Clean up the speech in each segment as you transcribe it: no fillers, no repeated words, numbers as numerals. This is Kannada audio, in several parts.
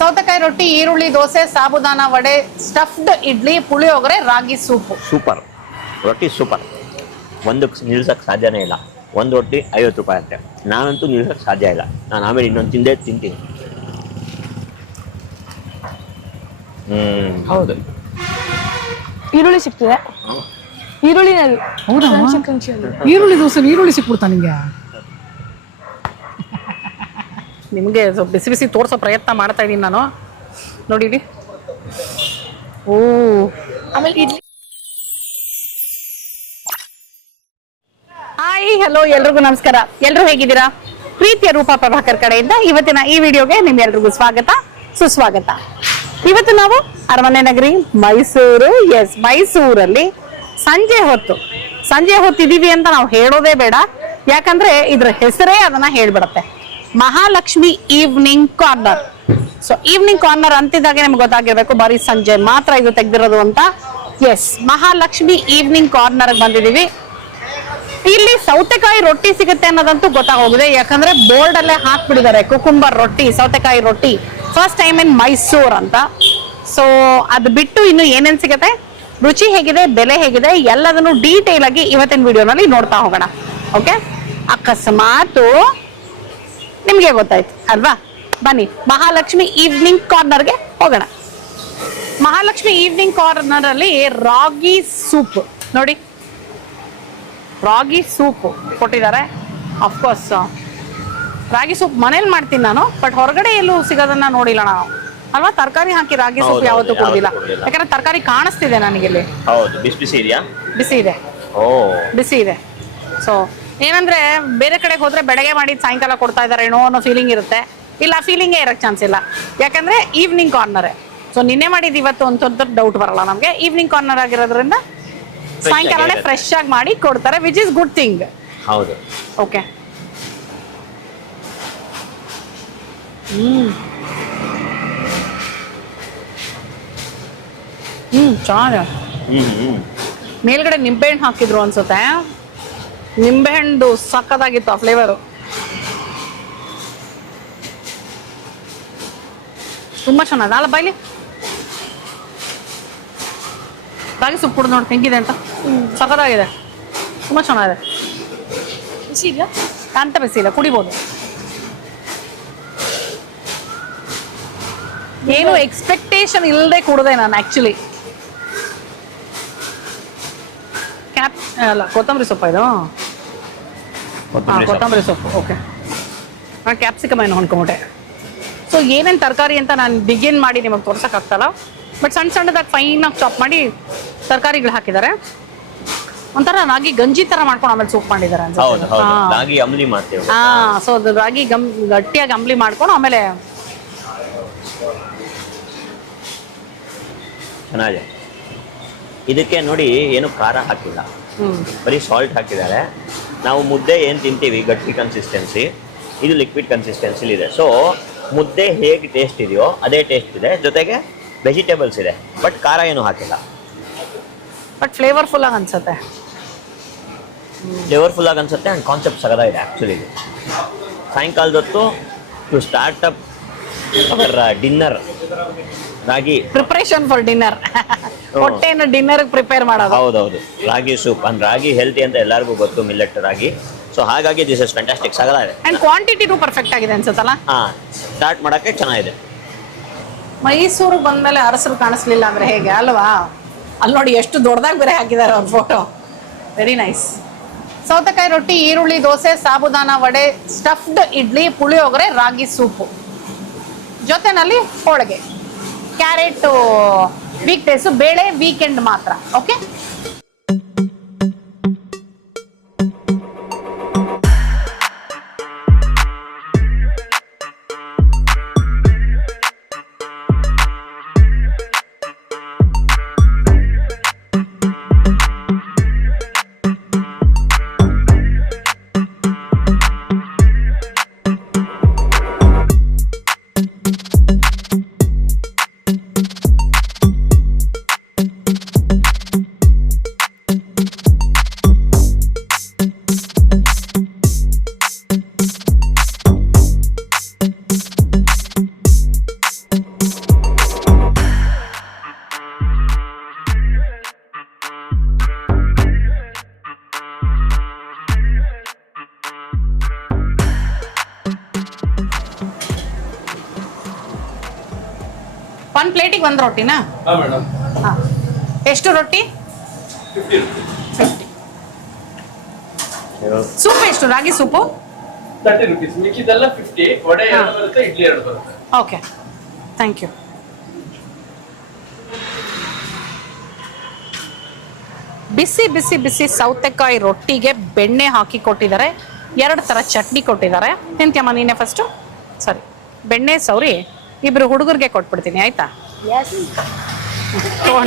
ಸೌತೆಕಾಯಿ ರೊಟ್ಟಿ, ಈರುಳ್ಳಿ ದೋಸೆ, ಸಾಬುದಾನ ವಡೆ, ಸ್ಟಫ್ಡ್ ಇಡ್ಲಿ, ಪುಳಿಯೋಗರೆ, ರಾಗಿ ಸೂಪು. ಸೂಪರ್ ರೊಟ್ಟಿ, ಸೂಪರ್. ಒಂದಕ್ಕೆ ನಿಲ್ಸಕ್ಕೆ ಸಾಧ್ಯನೇ ಇಲ್ಲ. ಒಂದು ರೊಟ್ಟಿ 50 ರೂಪಾಯಿ ಅಂತೆ. ನಾನಂತೂ ನಿಲ್ಸಕ್ಕೆ ಸಾಧ್ಯ ಇಲ್ಲ. ನಾನು ಆಮೇಲೆ ಇನ್ನೊಂದು ತಿಂತೀನಿ. ಹೌದು, ಈರುಳ್ಳಿ ಸಿಗ್ತದೆ. ಈರುಳ್ಳಿನಲ್ಲಿ ಹೌದಾ? ಈರುಳ್ಳಿ ದೋಸೆ ಈರುಳ್ಳಿ ಸಿಕ್ಬಿಡ್ತಾ ನಿಂಗೆ? ನಿಮಗೆ ಬಿಸಿ ಬಿಸಿ ತೋರಿಸೋ ಪ್ರಯತ್ನ ಮಾಡ್ತಾ ಇದ್ದೀನಿ ನಾನು. ನೋಡಿಲಿ. ಓ, ಆಮೇಲೆ ಇಡ್ಲಿ. ಹಾಯ್, ಹಲೋ, ಎಲ್ರಿಗೂ ನಮಸ್ಕಾರ. ಎಲ್ರು ಹೇಗಿದ್ದೀರಾ? ಪ್ರೀತಿಯ ರೂಪಾ ಪ್ರಭಾಕರ್ ಕಡೆಯಿಂದ ಇವತ್ತಿನ ಈ ವಿಡಿಯೋಗೆ ನಿಮ್ಗೆಲ್ರಿಗೂ ಸ್ವಾಗತ, ಸುಸ್ವಾಗತ. ಇವತ್ತು ನಾವು ಅರಮನೆ ನಗರಿ ಮೈಸೂರು. ಎಸ್, ಮೈಸೂರಲ್ಲಿ ಸಂಜೆ ಹೊತ್ತಿದೀವಿ ಅಂತ ನಾವು ಹೇಳೋದೇ ಬೇಡ, ಯಾಕಂದ್ರೆ ಇದ್ರ ಹೆಸರೇ ಅದನ್ನ ಹೇಳ್ಬಿಡತ್ತೆ. Mahalakshmi evening corner. So evening corner ಅಂತಿದ್ದಾಗೆ ನಮ್ಗೆ ಗೊತ್ತಾಗಿರ್ಬೇಕು ಬರೀ ಸಂಜೆ ಮಾತ್ರ ಇದು ತೆಗ್ದಿರೋದು ಅಂತ. ಎಸ್, ಮಹಾಲಕ್ಷ್ಮಿ ಈವ್ನಿಂಗ್ ಕಾರ್ನರ್ ಬಂದಿದೀವಿ. ಇಲ್ಲಿ ಸೌತೆಕಾಯಿ ರೊಟ್ಟಿ ಸಿಗುತ್ತೆ ಅನ್ನೋದಂತೂ ಗೊತ್ತಾಗೋಗಿದೆ, ಯಾಕಂದ್ರೆ ಬೋರ್ಡ್ ಅಲ್ಲೇ ಹಾಕ್ಬಿಟ್ಟಿದ್ದಾರೆ ಕುಕುಂಬರ್ ರೊಟ್ಟಿ, ಸೌತೆಕಾಯಿ ರೊಟ್ಟಿ, ಫಸ್ಟ್ ಟೈಮ್ ಇನ್ ಮೈಸೂರ್ ಅಂತ. ಸೊ ಅದು ಬಿಟ್ಟು ಇನ್ನು ಏನೇನ್ ಸಿಗುತ್ತೆ, ರುಚಿ ಹೇಗಿದೆ, ಬೆಲೆ ಹೇಗಿದೆ, ಎಲ್ಲದನ್ನು ಡೀಟೇಲ್ ಆಗಿ ಇವತ್ತಿನ ವಿಡಿಯೋನಲ್ಲಿ ನೋಡ್ತಾ ಹೋಗೋಣ. ಓಕೆ, ಅಕಸ್ಮಾತ್ ನಿಮ್ಗೆ ಗೊತ್ತಾಯ್ತು ಅಲ್ವಾ? ಬನ್ನಿ ಮಹಾಲಕ್ಷ್ಮಿ ಈವ್ನಿಂಗ್ ಕಾರ್ನರ್ಗೆ ಹೋಗೋಣ. ಮಹಾಲಕ್ಷ್ಮಿ ಈವ್ನಿಂಗ್ ಕಾರ್ನರ್ ಅಲ್ಲಿ ರಾಗಿ ಸೂಪ್ ನೋಡಿ, ರಾಗಿ ಸೂಪ್ ಕೊಟ್ಟಿದ್ದಾರೆ. ಅಫ್ಕೋರ್ಸ್ ರಾಗಿ ಸೂಪ್ ಮನೇಲಿ ಮಾಡ್ತೀನಿ ನಾನು, ಬಟ್ ಹೊರಗಡೆ ಎಲ್ಲೂ ಸಿಗೋದನ್ನ ನೋಡಿಲ್ಲ ನಾವು ಅಲ್ವಾ? ತರಕಾರಿ ಹಾಕಿ ರಾಗಿ ಸೂಪ್ ಯಾವತ್ತೂ ಕುಡಿದಿಲ್ಲ, ಯಾಕಂದ್ರೆ ತರಕಾರಿ ಕಾಣಿಸ್ತಿದೆ ನನಗಿಲ್ಲಿ. ಹೌದು, ಬಿಸಿ ಇದೆಯಾ? ಬಿಸಿ ಇದೆ. ಓ, ಬಿಸಿ ಇದೆ. ಸೊ ಏನಂದ್ರೆ ಬೇರೆ ಕಡೆಗೆ ಹೋದ್ರೆ ಬೆಳಗ್ಗೆ ಮಾಡಿ ಸಾಯಂಕಾಲ ಕೊಡ್ತಾ ಇದಾರೆ ಏನೋ ಅನ್ನೋ ಫೀಲಿಂಗ್ ಇರುತ್ತೆ. ಇಲ್ಲ, ಫೀಲಿಂಗೇ ಇರಕ್ ಚಾನ್ಸ್ ಇಲ್ಲ, ಯಾಕಂದ್ರೆ ಈವ್ನಿಂಗ್ ಕಾರ್ನರ್. ಸೊ ನಿನ್ನೆ ಮಾಡಿದ್ದು ಇವತ್ತು ಅಂತ ಡೌಟ್ ಬರಲ್ಲ ನಮ್ಗೆ. ಈವ್ನಿಂಗ್ ಕಾರ್ನರ್ ಆಗಿರೋದ್ರಿಂದ ಸಾಯಂಕಾಲನೇ ಫ್ರೆಶ್ ಆಗಿ ಮಾಡಿ ಕೊಡ್ತಾರೆ, ವಿಚ್ ಇಸ್ ಗುಡ್ ಥಿಂಗ್. ಹೌದು. ಓಕೆ, ಚೆನ್ನಾಗಿದೆ. ಮೇಲ್ಗಡೆ ನಿಂಬೆಹಣ್ಣು ಹಾಕಿದ್ರು ಅನ್ಸುತ್ತೆ. ನಿಂಬೆಹಣ್ಣು ಸಕ್ಕತ್ತಾಗಿತ್ತು ಆ ಫ್ಲೇವರು. ತುಂಬಾ ಚೆನ್ನಾಗಿದೆ ಅಲ್ಲ? ಬೈಲಿ ರಾಗಿ ಸೊಪ್ಪು ಕುಡಿದು ನೋಡಿ ಹೆಂಗಿದೆ ಅಂತ. ಸಕ್ಕತ್ತಾಗಿದೆ, ತುಂಬಾ ಚೆನ್ನಾಗಿದೆ. ಬಿಸಿ ಇದೆಯಾ? ಅಂತ ಬಿಸಿ ಇಲ್ಲ, ಕುಡಿಬೋದು. ಏನು ಎಕ್ಸ್ಪೆಕ್ಟೇಷನ್ ಇಲ್ಲದೆ ಕುಡ್ದೆ ನಾನು ಆಕ್ಚುಲಿ. ಅಲ್ಲ, ಕೊತ್ತಂಬರಿ ಸೊಪ್ಪು ಇದು. ಕೊತ್ತಂಬರಿ ಸೊಪ್ಪು. ಓಕೆ, ನಾನು ಕ್ಯಾಪ್ಸಿಕಮ್ ಏನು ಹೊಂದ್ಕೊಂಬಿಟ್ಟೆ. ಸೊ ಏನೇನು ತರಕಾರಿ ಅಂತ ನಾನು ಬಿಗಿನ್ ಮಾಡಿ ನಿಮಗೆ ತೋರ್ಸೋಕ್ಕಾಗ್ತಲ್ಲ, ಬಟ್ ಸಣ್ಣ ಸಣ್ಣದಾಗಿ ಫೈನಾಗಿ ಚಾಪ್ ಮಾಡಿ ತರಕಾರಿಗಳು ಹಾಕಿದ್ದಾರೆ. ಒಂಥರ ರಾಗಿ ಗಂಜಿ ತರ ಮಾಡ್ಕೊಂಡು ಆಮೇಲೆ ಸೂಪ್ ಮಾಡಿದ್ದಾರೆ ಅನ್ಸುತ್ತೆ. ಸೊ ಅದು ರಾಗಿ ಗಟ್ಟಿಯಾಗಿ ಅಂಬ್ಲಿ ಮಾಡ್ಕೊಂಡು ಆಮೇಲೆ ಚೆನ್ನಾಗಿದೆ. ಇದಕ್ಕೆ ನೋಡಿ ಏನು ಖಾರ ಹಾಕಿಲ್ಲ, ಬರೀ ಸಾಲ್ಟ್ ಹಾಕಿದ್ದಾರೆ. ನಾವು ಮುದ್ದೆ ಏನು ತಿಂತೀವಿ ಗಟ್ಟಿ ಕನ್ಸಿಸ್ಟೆನ್ಸಿ, ಇದು ಲಿಕ್ವಿಡ್ ಕನ್ಸಿಸ್ಟೆನ್ಸಿಲಿ ಇದೆ. ಸೊ ಮುದ್ದೆ ಹೇಗೆ ಟೇಸ್ಟ್ ಇದೆಯೋ ಅದೇ ಟೇಸ್ಟ್ ಇದೆ, ಜೊತೆಗೆ ವೆಜಿಟೇಬಲ್ಸ್ ಇದೆ, ಬಟ್ ಖಾರ ಏನು ಹಾಕಿಲ್ಲ. ಬಟ್ ಫ್ಲೇವರ್ಫುಲ್ ಆಗಿ ಅನ್ಸುತ್ತೆ. ಫ್ಲೇವರ್ಫುಲ್ ಆಗಿ ಅನ್ಸುತ್ತೆ. ಆ್ಯಂಡ್ ಕಾನ್ಸೆಪ್ಟ್ ಸಗದಾಗಿದೆ ಆ್ಯಕ್ಚುಲಿ. ಇದು ಸಾಯಂಕಾಲದ ಹೊತ್ತು to start up our dinner. Ragi preparation for dinner. ಹೊಟ್ಟೆನ ಡಿನ್ನರ್ ಪ್ರಿಪೇರ್ ಮಾಡೋದು. ಹೌದೌದು, ragi soup and ragi healthy ಅಂತ ಎಲ್ಲರಿಗೂ ಗೊತ್ತು, ಮಿಲ್ಲೆಟ್ ರಾಗಿ. ಸೊ ಹಾಗಾಗಿ ದಿಸ್ ಇಸ್ ಫ್ಯಾಂಟಾಸ್ಟಿಕ್, ಸಗದಾಗಿದೆ. ಅಂಡ್ ಕ್ವಾಂಟಿಟಿನೂ ಪರ್ಫೆಕ್ಟ್ ಆಗಿದೆ ಅನ್ಸುತ್ತಲ್ಲ? ಸ್ಟಾರ್ಟ್ ಮಾಡೋಕ್ಕೆ ಚೆನ್ನಾಗಿದೆ. ಮೈಸೂರು ಬಂದ್ಮೇಲೆ ಅರಸರು ಕಾಣಿಸ್ಲಿಲ್ಲ ಅಂದ್ರೆ ಹೇಗೆ ಅಲ್ವಾ? ಅಲ್ಲಿ ನೋಡಿ ಎಷ್ಟು ದೊಡ್ಡದಾಗಿ ಬೇರೆ ಹಾಕಿದ್ದಾರೆ ಅವ್ರ ಫೋಟೋ. Very nice. ಸೌತೆಕಾಯಿ ರೊಟ್ಟಿ, ಈರುಳ್ಳಿ ದೋಸೆ, ಸಾಬುದಾನ ವಡೆ, ಸ್ಟಫ್ಡ್ ಇಡ್ಲಿ, ಪುಳಿಯೋಗರೆ, ರಾಗಿ ಸೂಪು, ಜೊತೆನಲ್ಲಿ ಹೋಳಿಗೆ. ಕ್ಯಾರೆಟ್ ವೀಕ್ ಡೇಸು, ಬೇಳೆ ವೀಕೆಂಡ್ ಮಾತ್ರ. ಓಕೆ, ಒಂದು ಪ್ಲೇಟಿಗೆ ಒಂದು ರೊಟ್ಟಿನಾ? ಹಾಂ ಮೇಡಮ್. ಹಾಂ. ಎಷ್ಟು ರೊಟ್ಟಿ? 50 rupees. 50. ಸೂಪ್ ಎಷ್ಟು? Ragi soup 30 rupees. ಮಿಕ್ಕಿದೆಲ್ಲ 50. ವಡೆ ಹಾ. 2 ಬರುತ್ತೆ, ಇಡ್ಲಿ 2 ಬರುತ್ತೆ. Okay, thank you. ಬಿಸಿ ಬಿಸಿ ಬಿಸಿ ಸೌತೆಕಾಯಿ ರೊಟ್ಟಿಗೆ ಬೆಣ್ಣೆ ಹಾಕಿ ಕೊಟ್ಟಿದ್ದಾರೆ. 2 ಥರ ಚಟ್ನಿ ಕೊಟ್ಟಿದ್ದಾರೆ. ತಿಂತ್ಯಮ್ಮ ನೀನೆ ಫಸ್ಟು? ಸರಿ, ಬೆಣ್ಣೆ ಸೌರಿ ಇಬ್ರು ಹುಡುಗರಿಗೆ ಕೊಟ್ಬಿಡ್ತೀನಿ ಆಯ್ತಾ?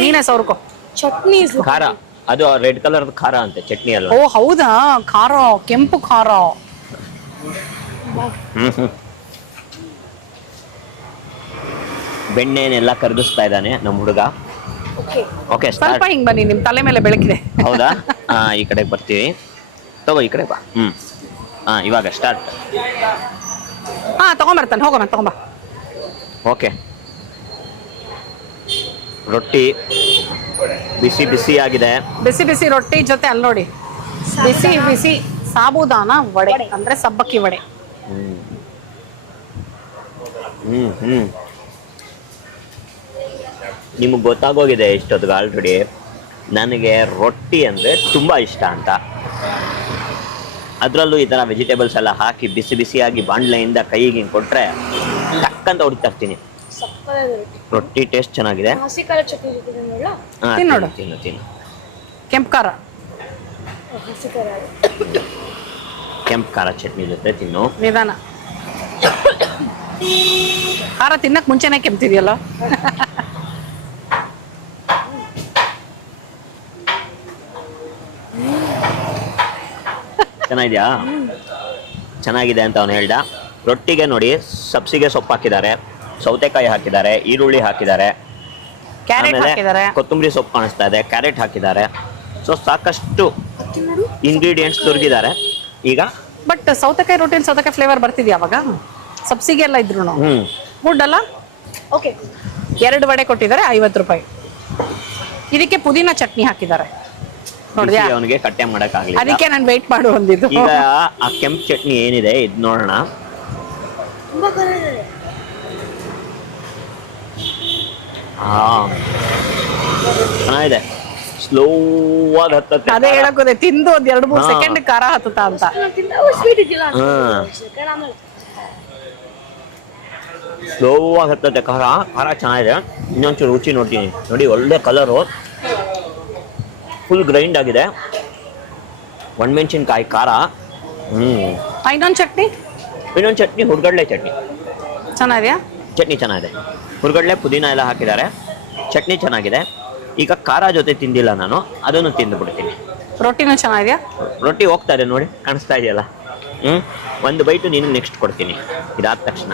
ನೀನೇ ಸೌರ್ಕೊ. ಚಟ್ನಿ ಖಾರ, ಅದು ರೆಡ್ ಕಲರ್ ಖಾರ ಅಂತೆ, ಚಟ್ನಿ ಅಲ್ವಾ? ಓ ಹೌದಾ, ಖಾರ, ಕೆಂಪು ಖಾರ. ಬೆಣ್ಣೆನೆಲ್ಲ ಕರಗಿಸ್ತಾ ಇದ್ದಾನೆ ನಮ್ಮ ಹುಡುಗ. ಓಕೆ, ಸ್ವಲ್ಪ ಹಿಂಗ್ ಬನ್ನಿ, ನಿಮ್ ತಲೆ ಮೇಲೆ ಬೆಳಕಿದೆ. ಹೌದಾ? ಈ ಕಡೆಗೆ ಬರ್ತೀವಿ. ತಗೋ, ಈ ಕಡೆ ಬಾ. ಇವಾಗ ಸ್ಟಾರ್ಟ್. ತಗೊಂಬರ್ತಾನೆ, ಹೋಗೋಣ, ತಗೊಂಬ. ಓಕೆ, ರೊಟ್ಟಿ ಬಿಸಿ ಬಿಸಿ ಆಗಿದೆ. ಬಿಸಿ ಬಿಸಿ ರೊಟ್ಟಿ ಜೊತೆ ಅಲ್ಲಿ ನೋಡಿ, ಬಿಸಿ ಬಿಸಿ ಸಾಬೂದಾನ ವಡೆ ಅಂದ್ರೆ ಸಬ್ಬಕ್ಕಿ ವಡೆ. ನಿಮಗೆ ಗೊತ್ತಾಗೋಗಿದೆ ಇಷ್ಟೊತ್ತಿಗೆ ಆಲ್ರೆಡಿ ನನಗೆ ರೊಟ್ಟಿ ಅಂದರೆ ತುಂಬ ಇಷ್ಟ ಅಂತ. ಅದರಲ್ಲೂ ಈ ಥರ ವೆಜಿಟೇಬಲ್ಸ್ ಎಲ್ಲ ಹಾಕಿ ಬಿಸಿ ಬಿಸಿಯಾಗಿ ಬಾಣಲೆಯಿಂದ ಕೈಗೆ ಹಿಂಗೆ ಕೊಟ್ಟರೆ ಟಕ್ಕಂತ ಹೊಡಿತಾ ಇರ್ತೀನಿ. ರೊಟ್ಟಿ ಟೇಸ್ಟ್ ಚೆನ್ನಾಗಿದೆ. ಹಸಿ ಖಾರ ಚಟ್ನಿ ಜೊತೆ ನೋಡ್ಲಾ? ತಿನ್ನೋಡು. ತಿನ್ನು. ಕೆಂಪು ಖಾರ, ಹಸಿ ಖಾರ ಕೆಂಪು ಖಾರ ಚಟ್ನಿ ಜೊತೆ ತಿನ್ನು. ನಿಧಾನ. ಖಾರ ತಿನ್ನಕ್ ಮುಂಚೆನೆ ಕೆಂಪ್ತಿದೆಯಲ್ಲ. ಚೆನ್ನಾಗಿದೆಯಾ? ಚೆನ್ನಾಗಿದೆ ಅಂತ ಅವನು ಹೇಳ್ದ. ರೊಟ್ಟಿಗೆ ನೋಡಿ ಸಬ್ಸಿಗೆ ಸೊಪ್ಪು ಹಾಕಿದ್ದಾರೆ, ಸೌತೆಕಾಯಿ ಹಾಕಿದ್ದಾರೆ, ಈರುಳ್ಳಿ ಹಾಕಿದ್ದಾರೆ, ಕ್ಯಾರೆಟ್ ಆಮೇಲೆ ಹಾಕಿದ್ದಾರೆ. ಕೊತ್ತಂಬರಿ ಸೊಪ್ಪು ಕಾಣಿಸ್ತಾ ಇದೆ, ಕ್ಯಾರೆಟ್ ಹಾಕಿದ್ದಾರೆ. ಸೊ ಸಾಕಷ್ಟು ಇಂಗ್ರೀಡಿಯೆಂಟ್ಸ್ ತುರುಗಿದ್ದಾರೆ. ಈಗ ಬಟ್ ಸೌತೆಕಾಯಿ ರೊಟ್ಟಿಲಿ ಸೌತೆಕಾಯಿ ಫ್ಲೇವರ್ ಬರ್ತಿದ್ಯಾ ಅವಾಗ? ಸಬ್ಸಿಗೆ ಎಲ್ಲ ಇದ್ರು ಗುಡ್ ಅಲ್ಲ? ಓಕೆ. 2 ವಡೆ ಕೊಟ್ಟಿದ್ದಾರೆ, 50 ರೂಪಾಯಿ. ಇದಕ್ಕೆ ಪುದೀನ ಚಟ್ನಿ ಹಾಕಿದ್ದಾರೆ ನೋಡಿದ್ಯಾ? ಅವನಿಗೆ ಕಟ್ಟೆ ಮಾಡಕ್ಕಾಗ್ಲಿಲ್ಲ, ಅದಕ್ಕೆ ನಾನು ವೆಯ್ಟ್ ಮಾಡು ಅಂದಿದ್ದು. ಈಗ ಆ ಕೆಂಪು ಚಟ್ನಿ ಏನಿದೆ ಇದು ನೋಡೋಣ. ತುಂಬಾ ಖಾರ ಇದೆ. ಚೆನ್ನಾಗಿದೆ, ಸ್ಲೋ ಆಗಿ ಹತ್ತತ್ತೆ. ಅದೇ ಹೇಳಕ್ಕೋದೆ, ತಿಂದು ಒಂದ್ 2-3 ಸೆಕೆಂಡ್ ಖಾರ ಹತ್ತುತ್ತಾ ಅಂತ. ಸ್ವೀಟ್ ಇದೆಯಲ್ಲ, ಸ್ಲೋ ಆಗಿ ಹತ್ತತ್ತೆ ಖಾರ. ಖಾರ ಚೆನ್ನಾಗಿದೆ. ಇನ್ನೊಂಚೂರು ರುಚಿ ನೋಡ್ತೀನಿ. ನೋಡಿ, ಒಳ್ಳೆ ಕಲರು, ಫುಲ್ ಗ್ರೈಂಡ್ ಆಗಿದೆ. ಒಣಮೆಣಸಿನ್ಕಾಯಿ ಖಾರ. ಇನ್ನೊಂದು ಚಟ್ನಿ, ಇನ್ನೊಂದು ಚಟ್ನಿ ಹುರ್ಗಡ್ಲೆ ಚಟ್ನಿ ಚೆನ್ನಾಗಿದೆಯಾ? ಚಟ್ನಿ ಚೆನ್ನಾಗಿದೆ. ಹುರ್ಗಡ್ಲೆ ಪುದೀನ ಎಲ್ಲ ಹಾಕಿದ್ದಾರೆ. ಚಟ್ನಿ ಚೆನ್ನಾಗಿದೆ. ಈಗ ಖಾರ ಜೊತೆ ತಿಂದಿಲ್ಲ ನಾನು, ಅದನ್ನು ತಿಂದುಬಿಡ್ತೀನಿ. ರೊಟ್ಟಿನೂ ಚೆನ್ನಾಗಿದೆಯಾ? ರೊಟ್ಟಿ ಹೋಗ್ತಾ ಇದೆ ನೋಡಿ, ಕಾಣಿಸ್ತಾ ಇದೆಯಲ್ಲ. ಒಂದು ಬೈಟು ನೀನು ನೆಕ್ಸ್ಟ್ ಕೊಡ್ತೀನಿ ಇದಾದ ತಕ್ಷಣ.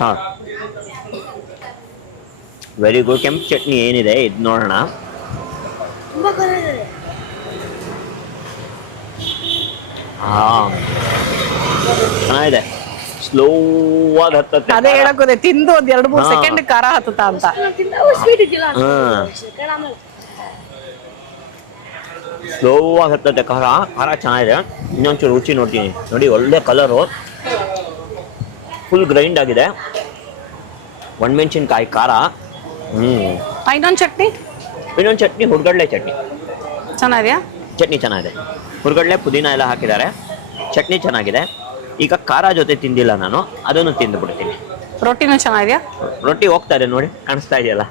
ಹಾಂ, ವೆರಿ ಗುಡ್. ಕೆಂಪು ಚಟ್ನಿ ಏನಿದೆ ಇದು ನೋಡೋಣ. ತುಂಬಾ ಖಾರ ಇದೆ. ಚೆನ್ನಾಗಿದೆ, ಸ್ಲೋ ಆಗಿ ಹತ್ತತ್ತೆ. ಅದೇ ಹೇಳಕ್ಕೋದೆ, ತಿಂದು ಒಂದ್ 2-3 ಸೆಕೆಂಡ್ ಖಾರ ಹತ್ತುತ್ತಾ ಅಂತ. ಸ್ವೀಟ್ ಇದೆಯಲ್ಲ, ಸ್ಲೋ ಆಗಿ ಹತ್ತತ್ತೆ ಖಾರ. ಖಾರ ಚೆನ್ನಾಗಿದೆ. ಇನ್ನೊಂಚೂರು ರುಚಿ ನೋಡ್ತೀನಿ. ನೋಡಿ, ಒಳ್ಳೆ ಕಲರು, ಫುಲ್ ಗ್ರೈಂಡ್ ಆಗಿದೆ. ಒಣಮೆಣಸಿನ್ಕಾಯಿ ಖಾರ. ಇನ್ನೊಂದು ಚಟ್ನಿ, ಇನ್ನೊಂದು ಚಟ್ನಿ ಹುರ್ಗಡ್ಲೆ ಚಟ್ನಿ ಚೆನ್ನಾಗಿದೆಯಾ? ಚಟ್ನಿ ಚೆನ್ನಾಗಿದೆ. ಹುರ್ಗಡ್ಲೆ ಪುದೀನ ಎಲ್ಲ ಹಾಕಿದ್ದಾರೆ. ಚಟ್ನಿ ಚೆನ್ನಾಗಿದೆ. ಈಗ ಖಾರ ಜೊತೆ ತಿಂದಿಲ್ಲ ನಾನು, ಅದನ್ನು ತಿಂದುಬಿಡ್ತೀನಿ. ರೊಟ್ಟಿನೂ ಚೆನ್ನಾಗಿದೆಯಾ? ರೊಟ್ಟಿ ಹೋಗ್ತಾ ಇದೆ ನೋಡಿ, ಕಾಣಿಸ್ತಾ ಇದೆಯಲ್ಲ.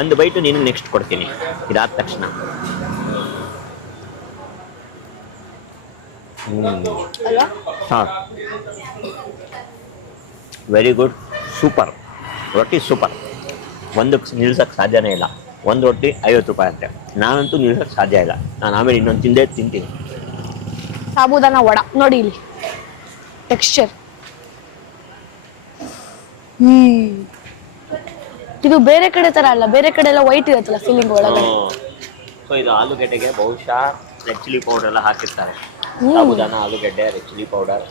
ಒಂದು ಬೈಟು ನೀನು ನೆಕ್ಸ್ಟ್ ಕೊಡ್ತೀನಿ ಇದಾದ ತಕ್ಷಣ. ಹಾಂ, ವೆರಿ ಗುಡ್, ಸೂಪರ್. ರೊಟ್ಟಿ ಸೂಪರ್. ಒಂದಕ್ಕೆ ನಿಲ್ಸಕ್ಕೆ ಸಾಧ್ಯನೇ ಇಲ್ಲ. ಒಂದು ರೊಟ್ಟಿ 50 ರೂಪಾಯಿ ಅಂತೆ. ನಾನಂತೂ ನಿಲ್ಸಕ್ಕೆ ಸಾಧ್ಯ ಇಲ್ಲ. ನಾನು ಆಮೇಲೆ ಇನ್ನೊಂದು ತಿಂತೀನಿ. ಸಾಬೂದಾನ ವಡ ನೋಡಿ ಇಲ್ಲಿ ಟೆಕ್ಸ್ಚರ್. ಇದು ಬೇರೆ ಕಡೆ ತರ ಅಲ್ಲ, ಬೇರೆ ಕಡೆ ಎಲ್ಲ ವೈಟ್ ಇರುತ್ತಲ್ಲ ಫೀಲಿಂಗ್ ಒಳಗಡೆ. ಸೊ ಇದು ಆಲೂಗೆಡ್ಡೆಗೆ ಬಹುಶಃ ರೆಡ್ ಚಿಲ್ಲಿ ಪೌಡರ್ ಎಲ್ಲ ಹಾಕಿರ್ತಾರೆ. ಸಾಬೂದಾನ, ಆಲೂಗೆಡ್ಡೆ, ರೆಡ್ ಚಿಲ್ಲಿ ಪೌಡರ್.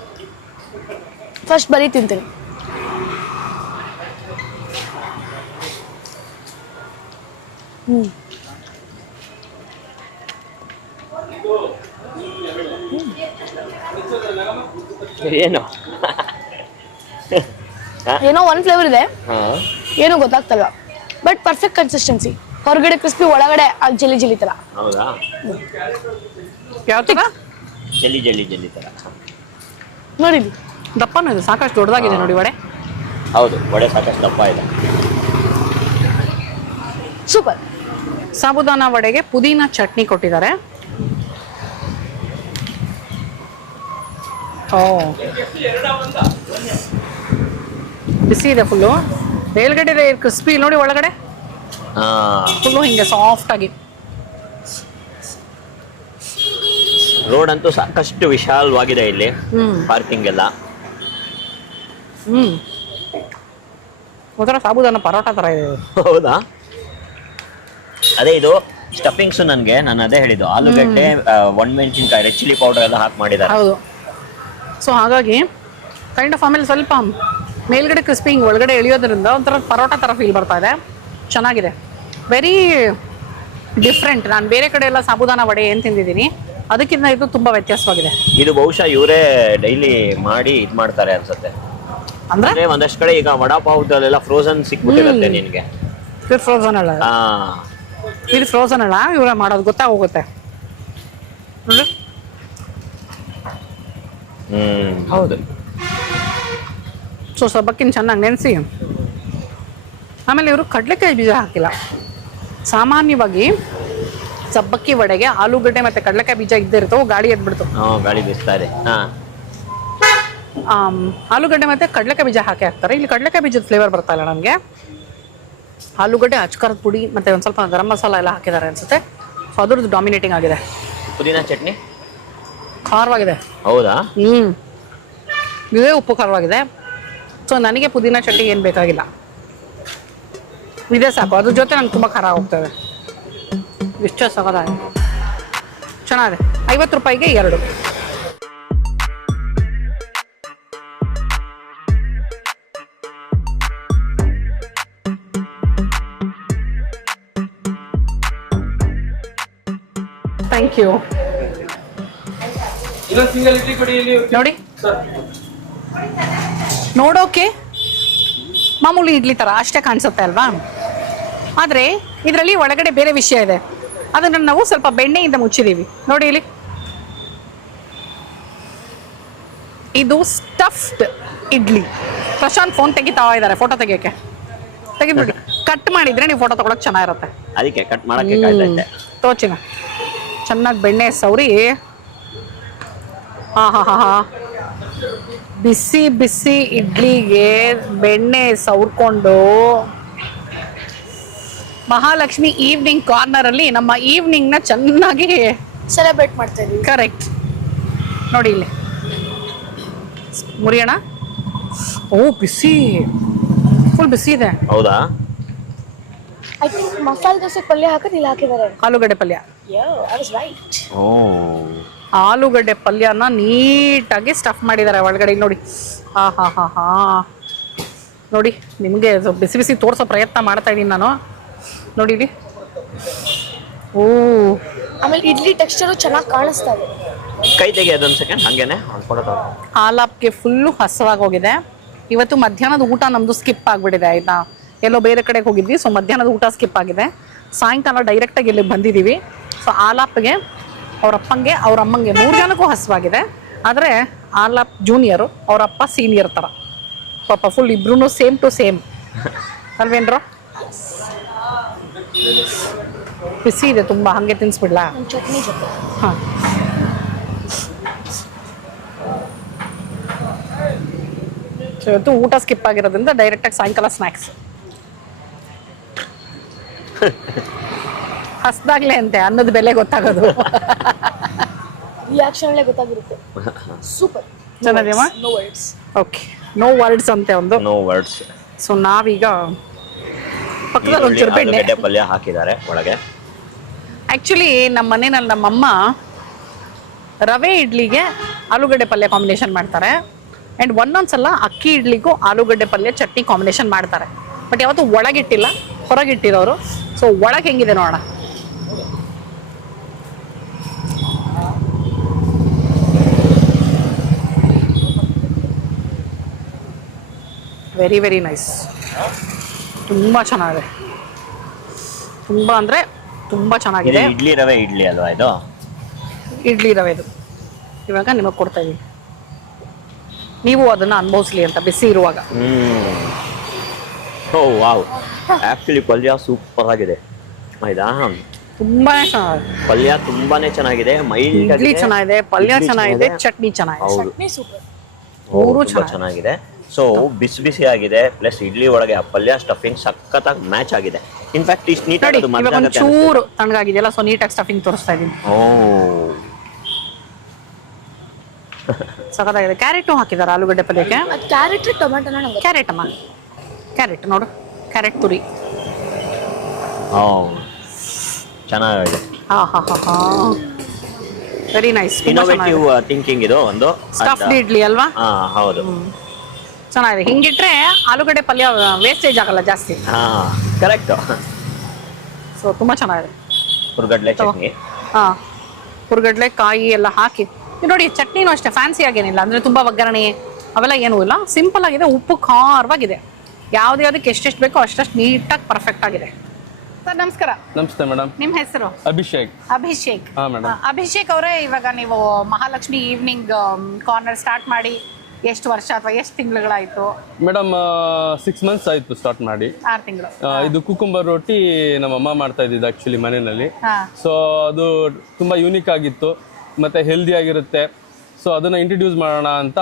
ಫಸ್ಟ್ ಬರೀ ತಿಂತೀನಿ. ಏನು ಏನೋ ಒಂದ್ ಫ್ಲೇವರ್ ಇದೆ, ಹಾಂ ಏನು ಗೊತ್ತಾಗ್ತಲ್ಲ. ಬಟ್ ಪರ್ಫೆಕ್ಟ್ ಕನ್ಸಿಸ್ಟೆನ್ಸಿ, ಹೊರಗಡೆ ಕ್ರಿಸ್ಪಿ, ಒಳಗಡೆ ಜೆಲಿ ಜೆಲಿ ತರ. ಹೌದಾ? ಯಾವ ಥರ? ಜಲ್ಲಿ ಜಲ್ಲಿ ಜಲ್ಲಿ ಥರ. ನೋಡಿದ್ವಿ, ದಪ್ಪನೂ ಇದೆ, ಸಾಕಷ್ಟು ದೊಡ್ಡದಾಗಿದೆ ನೋಡಿ ವಡೆ. ಹೌದು, ವಡೆ ಸಾಕಷ್ಟು ದಪ್ಪ ಇದೆ. ಸೂಪರ್. ಸಾಬುದಾನ ವಡೆಗೆ ಪುದೀನ ಚಟ್ನಿ ಕೊಟ್ಟಿದ್ದಾರೆ. ಓ ಬಿಸಿ ಇದೆ ಫುಲ್ಲು. ಮೇಲ್ಗಡೆ ಇದೆ ಕ್ರಿಸ್ಪಿ ನೋಡಿ, ಒಳಗಡೆ ಫುಲ್ಲು ಹಿಂಗೆ ಸಾಫ್ಟ್ ಆಗಿ. ರೋಡ್ ಅಂತೂ ಸಾಕಷ್ಟು ವಿಶಾಲವಾಗಿದೆ ಇಲ್ಲಿ, ಪಾರ್ಕಿಂಗ್ ಎಲ್ಲ. ಒಂಥರ ಸಾಬುದಾನ ಪರೋಟ ಥರ ಇದೆ. ಹೌದಾ? ಅದೇ ಇದು ಸ್ಟಫಿಂಗ್ಸ್ ನನಗೆ, ನಾನು ಅದೇ ಹೇಳಿದ್ದು, ಆಲೂಗಡ್ಡೆ, ಒಣಮೆಣಸಿನ್ಕಾಯಿ, ರೆಡ್ ಚಿಲ್ಲಿ ಪೌಡರ್ ಎಲ್ಲ ಹಾಕಿ ಮಾಡಿದ್ದಾರೆ. ಹೌದು. ಸೊ ಹಾಗಾಗಿ ಕೈಂಡ್ ಆಫ್ ಆಮೇಲೆ ಸ್ವಲ್ಪ ಮೇಲ್ಗಡೆ ಕ್ರಿಸ್ಪಿ ಹಿಂಗೆ ಒಳಗಡೆ ಎಳಿಯೋದ್ರಿಂದ ಒಂಥರ ಪರೋಟ ಥರ ಫೀಲ್ ಬರ್ತಾ ಇದೆ. ಚೆನ್ನಾಗಿದೆ, ವೆರಿ ಡಿಫ್ರೆಂಟ್. ನಾನು ಬೇರೆ ಕಡೆ ಎಲ್ಲ ಸಾಬುದಾನ ವಡೆ ಏನು ತಿಂದಿದ್ದೀನಿ ಅದಕ್ಕಿಂತ ಇದು ತುಂಬ ವ್ಯತ್ಯಾಸವಾಗಿದೆ. ಇದು ಬಹುಶಃ ಇವರೇ ಡೈಲಿ ಮಾಡಿ ಇದು ಮಾಡ್ತಾರೆ ಅನ್ಸುತ್ತೆ. ಅಂದ್ರೆ ಒಂದಷ್ಟು ಕಡೆ ಈಗ ವಡಾಪಾವದಲ್ಲೆಲ್ಲ ಫ್ರೋಸನ್ ಸಿಕ್ಬಿಟ್ಟಿರುತ್ತೆ ನಿನಗೆ. ಇದು ಫ್ರೋಸನ್ ಅಲ್ಲ, ಇದು ಫ್ರೋಸನ್ ಅಲ್ಲ, ಇವರೇ ಮಾಡೋದು ಗೊತ್ತಾಗೋಗುತ್ತೆ. ಹೌದು. ಸೊ ಸಬ್ಬಕ್ಕಿನ ಚೆನ್ನಾಗಿ ನೆನೆಸಿ, ಆಮೇಲೆ ಇವರು ಕಡಲೆಕಾಯಿ ಬೀಜ ಹಾಕಿಲ್ಲ. ಸಾಮಾನ್ಯವಾಗಿ ಸಬ್ಬಕ್ಕಿ ವಡೆಗೆ ಆಲೂಗಡ್ಡೆ ಮತ್ತು ಕಡಲೆಕಾಯಿ ಬೀಜ ಇದ್ದೇ ಇರ್ತವೆ. ಗಾಳಿ ಎದ್ಬಿಡ್ತು, ಗಾಳಿ ಬೀಸ್ತಾ ಇದೆ. ಆಲೂಗಡ್ಡೆ ಮತ್ತು ಕಡಲೆಕಾಯಿ ಬೀಜ ಹಾಕ್ತಾರೆ. ಇಲ್ಲಿ ಕಡಲೆಕಾಯಿ ಬೀಜದ ಫ್ಲೇವರ್ ಬರ್ತಾ ಇಲ್ಲ ನನಗೆ. ಆಲೂಗಡ್ಡೆ, ಅಚ್ಕಾರದ ಪುಡಿ ಮತ್ತು ಒಂದು ಸ್ವಲ್ಪ ಗರಂ ಮಸಾಲ ಎಲ್ಲ ಹಾಕಿದ್ದಾರೆ ಅನ್ಸುತ್ತೆ. ಸೊ ಅದ್ರದ್ದು ಡಾಮಿನೇಟಿಂಗ್ ಆಗಿದೆ. ಪುದೀನ ಚಟ್ನಿ ಖಾರವಾಗಿದೆ. ಹೌದಾ? ಇದೇ ಉಪ್ಪು ಖಾರವಾಗಿದೆ. ಸೊ ನನಗೆ ಪುದೀನ ಚಟ್ನಿ ಏನು ಬೇಕಾಗಿಲ್ಲ, ಇದೇ ಸಾಕು. ಅದ್ರ ಜೊತೆ ನಂಗೆ ತುಂಬ ಖಾರ ಹೋಗ್ತದೆ. ಇಷ್ಟೇ ಸಗದಾಗಿ ಚೆನ್ನಾಗಿದೆ. 50 ರೂಪಾಯಿಗೆ 2. Thank you. ಇನ್ನೊಂದು ಸಿಂಗಲ್ ಇಡ್ಲಿ ಕೊಡಿ ಇಲ್ಲಿ ನೋಡಿ, ಸರ್. ನೋಡೋಕೆ ಮಾಮೂಲಿ ಇಡ್ಲಿ ಥರ ಅಷ್ಟೇ ಕಾಣಿಸುತ್ತೆ ಅಲ್ವಾ? ಆದರೆ ಇದರಲ್ಲಿ ಒಳಗಡೆ ಬೇರೆ ವಿಷಯ ಇದೆ. ಅದನ್ನು ನಾವು ಸ್ವಲ್ಪ ಬೆಣ್ಣೆಯಿಂದ ಮುಚ್ಚಿದ್ದೀವಿ. ನೋಡಿ ಇಲ್ಲಿ, ಇದು ಸ್ಟಫ್ಡ್ ಇಡ್ಲಿ. ಪ್ರಶಾಂತ್ ಫೋನ್ ತೆಗಿತಾ ಇದ್ದಾರೆ ಫೋಟೋ ತೆಗಿಯೋಕ್ಕೆ. ತೆಗಿದ್ಬಿಡಿ, ಕಟ್ ಮಾಡಿದರೆ ನೀವು ಫೋಟೋ ತೊಗೊಳಕ್ಕೆ ಚೆನ್ನಾಗಿರುತ್ತೆ. ಅದಕ್ಕೆ ಕಟ್ ಮಾಡೋಕ್ಕೆ ಕಾಯ್ತಾ ತೋಚಿನ ಚೆನ್ನಾಗಿ ಬೆಣ್ಣೆ ಸೌರಿ, ಹಾ ಬಿಸಿ ಬಿಸಿ ಇಡ್ಲಿಗೆ ಬೆಣ್ಣೆ ಸೌರ್ಕೊಂಡು ಮಹಾಲಕ್ಷ್ಮಿ ಈವ್ನಿಂಗ್ ಕಾರ್ನರಲ್ಲಿ ನಮ್ಮ ಈವ್ನಿಂಗ್ನ ಚೆನ್ನಾಗಿ ಸೆಲೆಬ್ರೇಟ್ ಮಾಡ್ತಾ ಇದೀವಿ. ಕರೆಕ್ಟ್. ನೋಡಿ ಇಲ್ಲಿ ಮುರಿಯೋಣ. ಓ ಬಿಸಿ, ಫುಲ್ ಬಿಸಿ ಇದೆ. ಹೌದಾ? ಐ ಥಿಂಕ್ ಮಸಾಲೆ ದೋಸೆ ಪಲ್ಯ ಹಾಕೋದು ಇಲ್ಲಿ ಹಾಕಿದ್ದಾರೆ. ಆಲೂಗಡ್ಡೆ ಪಲ್ಯ. I was right. ಆಲೂಗಡ್ಡೆ ಪಲ್ಯನ ನೀಟಾಗಿ ಸ್ಟಫ್ ಮಾಡಿದ್ದಾರೆ ಒಳಗಡೆ. ನೋಡಿ, ಹಾ ನೋಡಿ, ನಿಮಗೆ ಬಿಸಿ ಬಿಸಿ ತೋರಿಸೋ ಪ್ರಯತ್ನ ಮಾಡ್ತಾ ಇದ್ದೀನಿ ನಾನು. ನೋಡಿ ಇಲ್ಲಿ, ಓ ಆಮೇಲೆ ಇಡ್ಲಿ ಟೆಕ್ಸ್ಚರು ಚೆನ್ನಾಗಿ ಕಾಣಿಸ್ತಾ ಇದೆ. ಕೈ ತೆಗಿ ಅದೊಂದು ಸೆಕೆಂಡ್, ಹಂಗೇನೆ ಆಲಾಪ್ಗೆ ಫುಲ್ಲು ಹಸವಾಗಿ ಹೋಗಿದೆ. ಇವತ್ತು ಮಧ್ಯಾಹ್ನದ ಊಟ ನಮ್ಮದು ಸ್ಕಿಪ್ ಆಗಿಬಿಟ್ಟಿದೆ ಆಯಿತಾ. ಎಲ್ಲೋ ಬೇರೆ ಕಡೆಗೆ ಹೋಗಿದ್ವಿ, ಸೊ ಮಧ್ಯಾಹ್ನದ ಊಟ ಸ್ಕಿಪ್ ಆಗಿದೆ. ಸಾಯಂಕಾಲ ಡೈರೆಕ್ಟಾಗಿ ಇಲ್ಲಿ ಬಂದಿದ್ದೀವಿ. ಸೊ ಆಲಾಪ್ಗೆ, ಅವ್ರ ಅಪ್ಪಂಗೆ, ಅವ್ರ ಅಮ್ಮಂಗೆ 3 ಜನಕ್ಕೂ ಹಸುವಾಗಿದೆ. ಆದರೆ ಆಲಾಪ್ ಜೂನಿಯರು, ಅವ್ರ ಅಪ್ಪ ಸೀನಿಯರ್ ಥರ ಪಾಪ. ಫುಲ್ ಇಬ್ರು ಸೇಮ್ ಟು ಸೇಮ್ ಅಲ್ವೇನ್ರೋ? ಬಿಸಿ ಇದೆ ತುಂಬ, ಹಾಗೆ ತಿನ್ನಿಸ್ಬಿಡ್ಲಾ? ಚಟ್ನಿ ಜೊತೆ ಹಾಂ. ಸೊ ಇವತ್ತು ಊಟ ಸ್ಕಿಪ್ ಆಗಿರೋದ್ರಿಂದ ಡೈರೆಕ್ಟಾಗಿ ಸಾಯಂಕಾಲ ಸ್ನ್ಯಾಕ್ಸ್. ಹಸ್ದಾಗ್ಲೇ ಅಂತೆ ಅನ್ನದ ಬೆಲೆ ಗೊತ್ತಾಗೋದು. ರಿಯಾಕ್ಷನ್ಲೇ ಗೊತ್ತಾಗಿರುತ್ತೆ. ಸೂಪರ್ ಚೆನ್ನಾಗಿದೆಯಮ್ಮ? No words. Okay, no words ಅಂತೆ ಒಂದು. No words. ಸೊ ನಾವೀಗ ಪಕ್ಕದಲ್ಲಿ ಒಂಚೂರು ಬೆಣ್ಣೆ ಆಲೂಗಡ್ಡೆ ಪಲ್ಯ ಹಾಕಿದ್ದಾರೆ ಒಳಗೆ. ಆ್ಯಕ್ಚುಲಿ ನಮ್ಮ ಮನೆಯಲ್ಲಿ ನಮ್ಮಮ್ಮ ರವೆ ಇಡ್ಲಿಗೆ ಆಲೂಗಡ್ಡೆ ಪಲ್ಯ ಕಾಂಬಿನೇಷನ್ ಮಾಡ್ತಾರೆ. ಆ್ಯಂಡ್ ಒಂದೊಂದ್ಸಲ ಅಕ್ಕಿ ಇಡ್ಲಿಗೂ ಆಲೂಗಡ್ಡೆ ಪಲ್ಯ ಚಟ್ನಿ ಕಾಂಬಿನೇಷನ್ ಮಾಡ್ತಾರೆ. ಬಟ್ ಯಾವತ್ತೂ ಒಳಗಿಟ್ಟಿಲ್ಲ, ಹೊರಗಿಟ್ಟಿರೋರು. ಸೊ ಒಳಗೆ ಹೆಂಗಿದೆ ನೋಡೋಣ. Very very nice. ತುಂಬ ಚೆನ್ನಾಗಿದೆ, ತುಂಬ ಅಂದರೆ ತುಂಬ ಇದು ಚೆನ್ನಾಗಿದೆ. ಇಡ್ಲಿ ರವೆ ಇಡ್ಲಿ ಅಲ್ವಾ ಇದು? ಇಡ್ಲಿ ರವೆದು ಇವಾಗ ನಿಮಗೆ ಕೊಡ್ತಾ ಇದೀವಿ, ನೀವು ಅದನ್ನ ಅನುಭವಿಸ್ಲಿ ಅಂತ ಬಿಸಿ ಇರುವಾಗ. ಓ ವಾವ್, ಆಕ್ಚುಲಿ ಪಲ್ಯ ಸೂಪರ್ ಆಗಿದೆ. ಆಯ್ತಾ? ತುಂಬಾನೇ ಚೆನ್ನಾಗಿದೆ. ಪಲ್ಯ ತುಂಬಾನೇ ಚೆನ್ನಾಗಿದೆ, ಮೈಲ್ಡ್ ಇಡ್ಲಿ ಚೆನ್ನಾಗಿದೆ, ಪಲ್ಯ ಚೆನ್ನಾಗಿದೆ, ಚಟ್ನಿ ಚೆನ್ನಾಗಿದೆ. ಹೌದು, ಸೂಪರ್. ಮೂರು ತುಂಬಾ ಚೆನ್ನಾಗಿದೆ. ಸೊ ಬಿಸಿ ಬಿಸಿ ಆಗಿದೆ, ಪ್ಲಸ್ ಇಡ್ಲಿ ಒಳಗೆ ಆ ಪಲ್ಯ ಸ್ಟಫಿಂಗ್ ಸಖತ್ತಾಗಿ ಮ್ಯಾಚ್ ಆಗಿದೆ. ಇನ್ಫ್ಯಾಕ್ಟ್ ಇಷ್ಟು ನೋಡಿ ನೀಟಾಗಿ ಇವಾಗ ಒಂಚೂರು ತಣ್ಣಗಾಗಿದೆಯಲ್ಲ, ಸೊ ನೀಟಾಗಿ ಸ್ಟಫಿಂಗ್ ತೋರಿಸ್ತಾ ಇದೀನಿ. ಓ ಸಖತ್ತಾಗಿದೆ. ಕ್ಯಾರೆಟು ಹಾಕಿದ್ದಾರೆ ಆಲೂಗಡ್ಡೆ ಪಲ್ಯಕ್ಕೆ. ಅದು ಕ್ಯಾರೆಟ್ ಟೊಮೆಟೊನ ನಂಗೆ ಕ್ಯಾರೆಟ್ ಅಮ್ಮ, ಕ್ಯಾರೆಟ್ ನೋಡು, ಕ್ಯಾರೆಟ್ ತುರಿ. ಚೆನ್ನಾಗಿದೆ. ಹಾ ಹಾ ಹಾ ಹಾ, ವೆರಿ ನೈಸ್. ಇನ್ನೋವೇಟಿವ್ ಥಿಂಕಿಂಗ್ ಇದು ಒಂದು. ಸ್ಟಫ್ಡ್ ಇಡ್ಲಿ ಅಲ್ವಾ? ಹಾ ಹೌದು. ಚೆನ್ನಾಗಿದೆ. ಹಿಂಗಿಟ್ರೆ ಆಲೂಗಡ್ಡೆ ಪಲ್ಯ ವೇಸ್ಟೇಜ್ ಆಗಲ್ಲ ಜಾಸ್ತಿ. ಹಾ ಕರೆಕ್ಟ್. ಸೊ ತುಂಬಾ ಚೆನ್ನಾಗಿದೆ. ಹುರ್ಗಡ್ಲೆ ಚಟ್ನಿ. ಹಾ, ಹುರ್ಗಡ್ಲೆ ಕಾಯಿ ಎಲ್ಲ ಹಾಕಿ ಇದು ನೋಡಿ. ಚಟ್ನಿನೂ ಅಷ್ಟೇ ಫ್ಯಾನ್ಸಿ ಆಗೇನಿಲ್ಲ, ಅಂದ್ರೆ ತುಂಬಾ ಒಗ್ಗರಣೆ ಅವೆಲ್ಲ ಏನೂ ಇಲ್ಲ, ಸಿಂಪಲ್ ಆಗಿದೆ, ಉಪ್ಪು ಖಾರವಾಗಿದೆ. ಯಾವ್ದಕ್ಕೆ ಎಷ್ಟೆಷ್ಟು ಬೇಕೋ ಅಷ್ಟಷ್ಟು ನೀಟಾಗಿ ಪರ್ಫೆಕ್ಟ್ ಆಗಿದೆ. ಸರ್ ನಮಸ್ಕಾರ. ನಮಸ್ತೆ ಮೇಡಮ್. ನಿಮ್ಮ ಹೆಸರು? ಅಭಿಷೇಕ್. ಅಭಿಷೇಕ್. ಹಾ ಮೇಡಮ್. ಅಭಿಷೇಕ್ ಅವರೇ, ಇವಾಗ ನೀವು ಮಹಾಲಕ್ಷ್ಮಿ ಈವ್ನಿಂಗ್ ಕಾರ್ನರ್ ಸ್ಟಾರ್ಟ್ ಮಾಡಿ ಎಷ್ಟು ವರ್ಷ ಅಥವಾ ಎಷ್ಟು ತಿಂಗಳುಗಳಾಯ್ತು? ಮೇಡಮ್ 6 months ಆಯ್ತು ಸ್ಟಾರ್ಟ್ ಮಾಡಿ. 6 ತಿಂಗಳು. ಇದು ಕುಕುಂಬರ್ ರೋಟಿ ನಮ್ಮಮ್ಮ ಮಾಡ್ತಾ ಇದ್ದಿದ್ದು ಆಕ್ಚುಲಿ ಮನೆಯಲ್ಲಿ. ಹಾ. ಸೊ ಅದು ತುಂಬಾ ಯೂನಿಕ್ ಆಗಿತ್ತು, ಮತ್ತೆ ಹೆಲ್ದಿ ಆಗಿರುತ್ತೆ. ಸೊ ಅದನ್ನ ಇಂಟ್ರೊಡ್ಯೂಸ್ ಮಾಡೋಣ ಅಂತ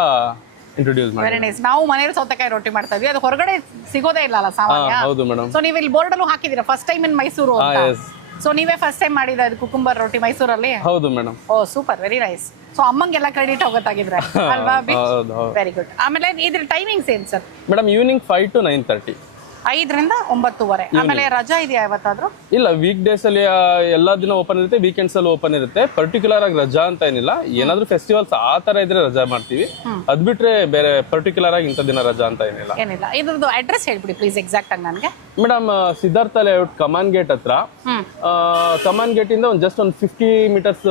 ಇಂಟ್ರೊಡ್ಯೂಸ್ ಮಾಡಿ. Very nice. ನಾವು ಮನೇಲಿ ಸೌತೆಕಾಯಿ ರೊಟ್ಟಿ ಮಾಡ್ತಾ ಇದ್ವಿ, ಅದು ಹೊರಗಡೆ ಸಿಗೋದೇ ಇಲ್ಲಲ್ಲ ಸಾಮಾನ್ಯ. ಹೌದು ಮೇಡಮ್. ಸೊ ನೀವು ಇಲ್ಲಿ ಬೋರ್ಡ್ ಅಲ್ಲೂ ಹಾಕಿದೀರಾ ಫಸ್ಟ್ ಟೈಮ್ ಇನ್ ಮೈಸೂರು ಅಂತ. ಸೊ ನೀವೇ ಫಸ್ಟ್ ಟೈಮ್ ಮಾಡಿದ ಇದು ಕುಕುಂಬರ್ ರೊಟ್ಟಿ ಮೈಸೂರಲ್ಲಿ? ಹೌದು madam. Oh super, very nice. So ಅಮ್ಮಂಗೆಲ್ಲ ಕ್ರೆಡಿಟ್ ಹೋಗತ್ತಾಗಿದ್ರೆ ಅಲ್ವಾ? Very good. ಆಮೇಲೆ ಇದ್ರ ಟೈಮಿಂಗ್ಸ್ ಏನ್ ಸರ್? Madam evening 5 to 9:30. 5 ರಿಂದ 9:30. ಆಮೇಲೆ ರಜಾ ಇದೆಯಾ ಯಾವತ್ತಾದ್ರೂ? ಇಲ್ಲ, ವೀಕ್ ಡೇಸ್ ಅಲ್ಲಿ ಎಲ್ಲಾ ದಿನ ಓಪನ್ ಇರುತ್ತೆ, ವೀಕೆಂಡ್ಸ್ ಅಲ್ಲಿ ಓಪನ್ ಇರುತ್ತೆ. ಪರ್ಟಿಕ್ಯುಲರ್ ಆಗಿ ರಜಾ ಅಂತ ಏನಿಲ್ಲ. ಏನಾದ್ರೂ ಫೆಸ್ಟಿವಲ್ಸ್ ಆ ತರ ಇದ್ರೆ ರಜಾ ಮಾಡ್ತೀವಿ, ಅದ್ ಬಿಟ್ರೆ ಬೇರೆ ಪರ್ಟಿಕ್ಯುಲರ್ ಆಗಿ ಇಂಥ ದಿನ ರಜಾ ಅಂತ ಏನಿಲ್ಲ. ಏನಿಲ್ಲ. ಇದ್ರದ್ದು ಅಡ್ರೆಸ್ ಹೇಳ್ಬಿಡಿ ಪ್ಲೀಸ್ ಎಕ್ಸಾಕ್ಟ್ ಆಗಿ ನನಗೆ. ಮೇಡಮ್ ಸಿದ್ಧಾರ್ಥ ಲೇಔಟ್ ಕಮಾನ್ ಗೇಟ್ ಹತ್ರ. ಕಮಾನ್ ಗೇಟ್ ಇಂದ ಜಸ್ಟ್ ಒಂದು 50 meters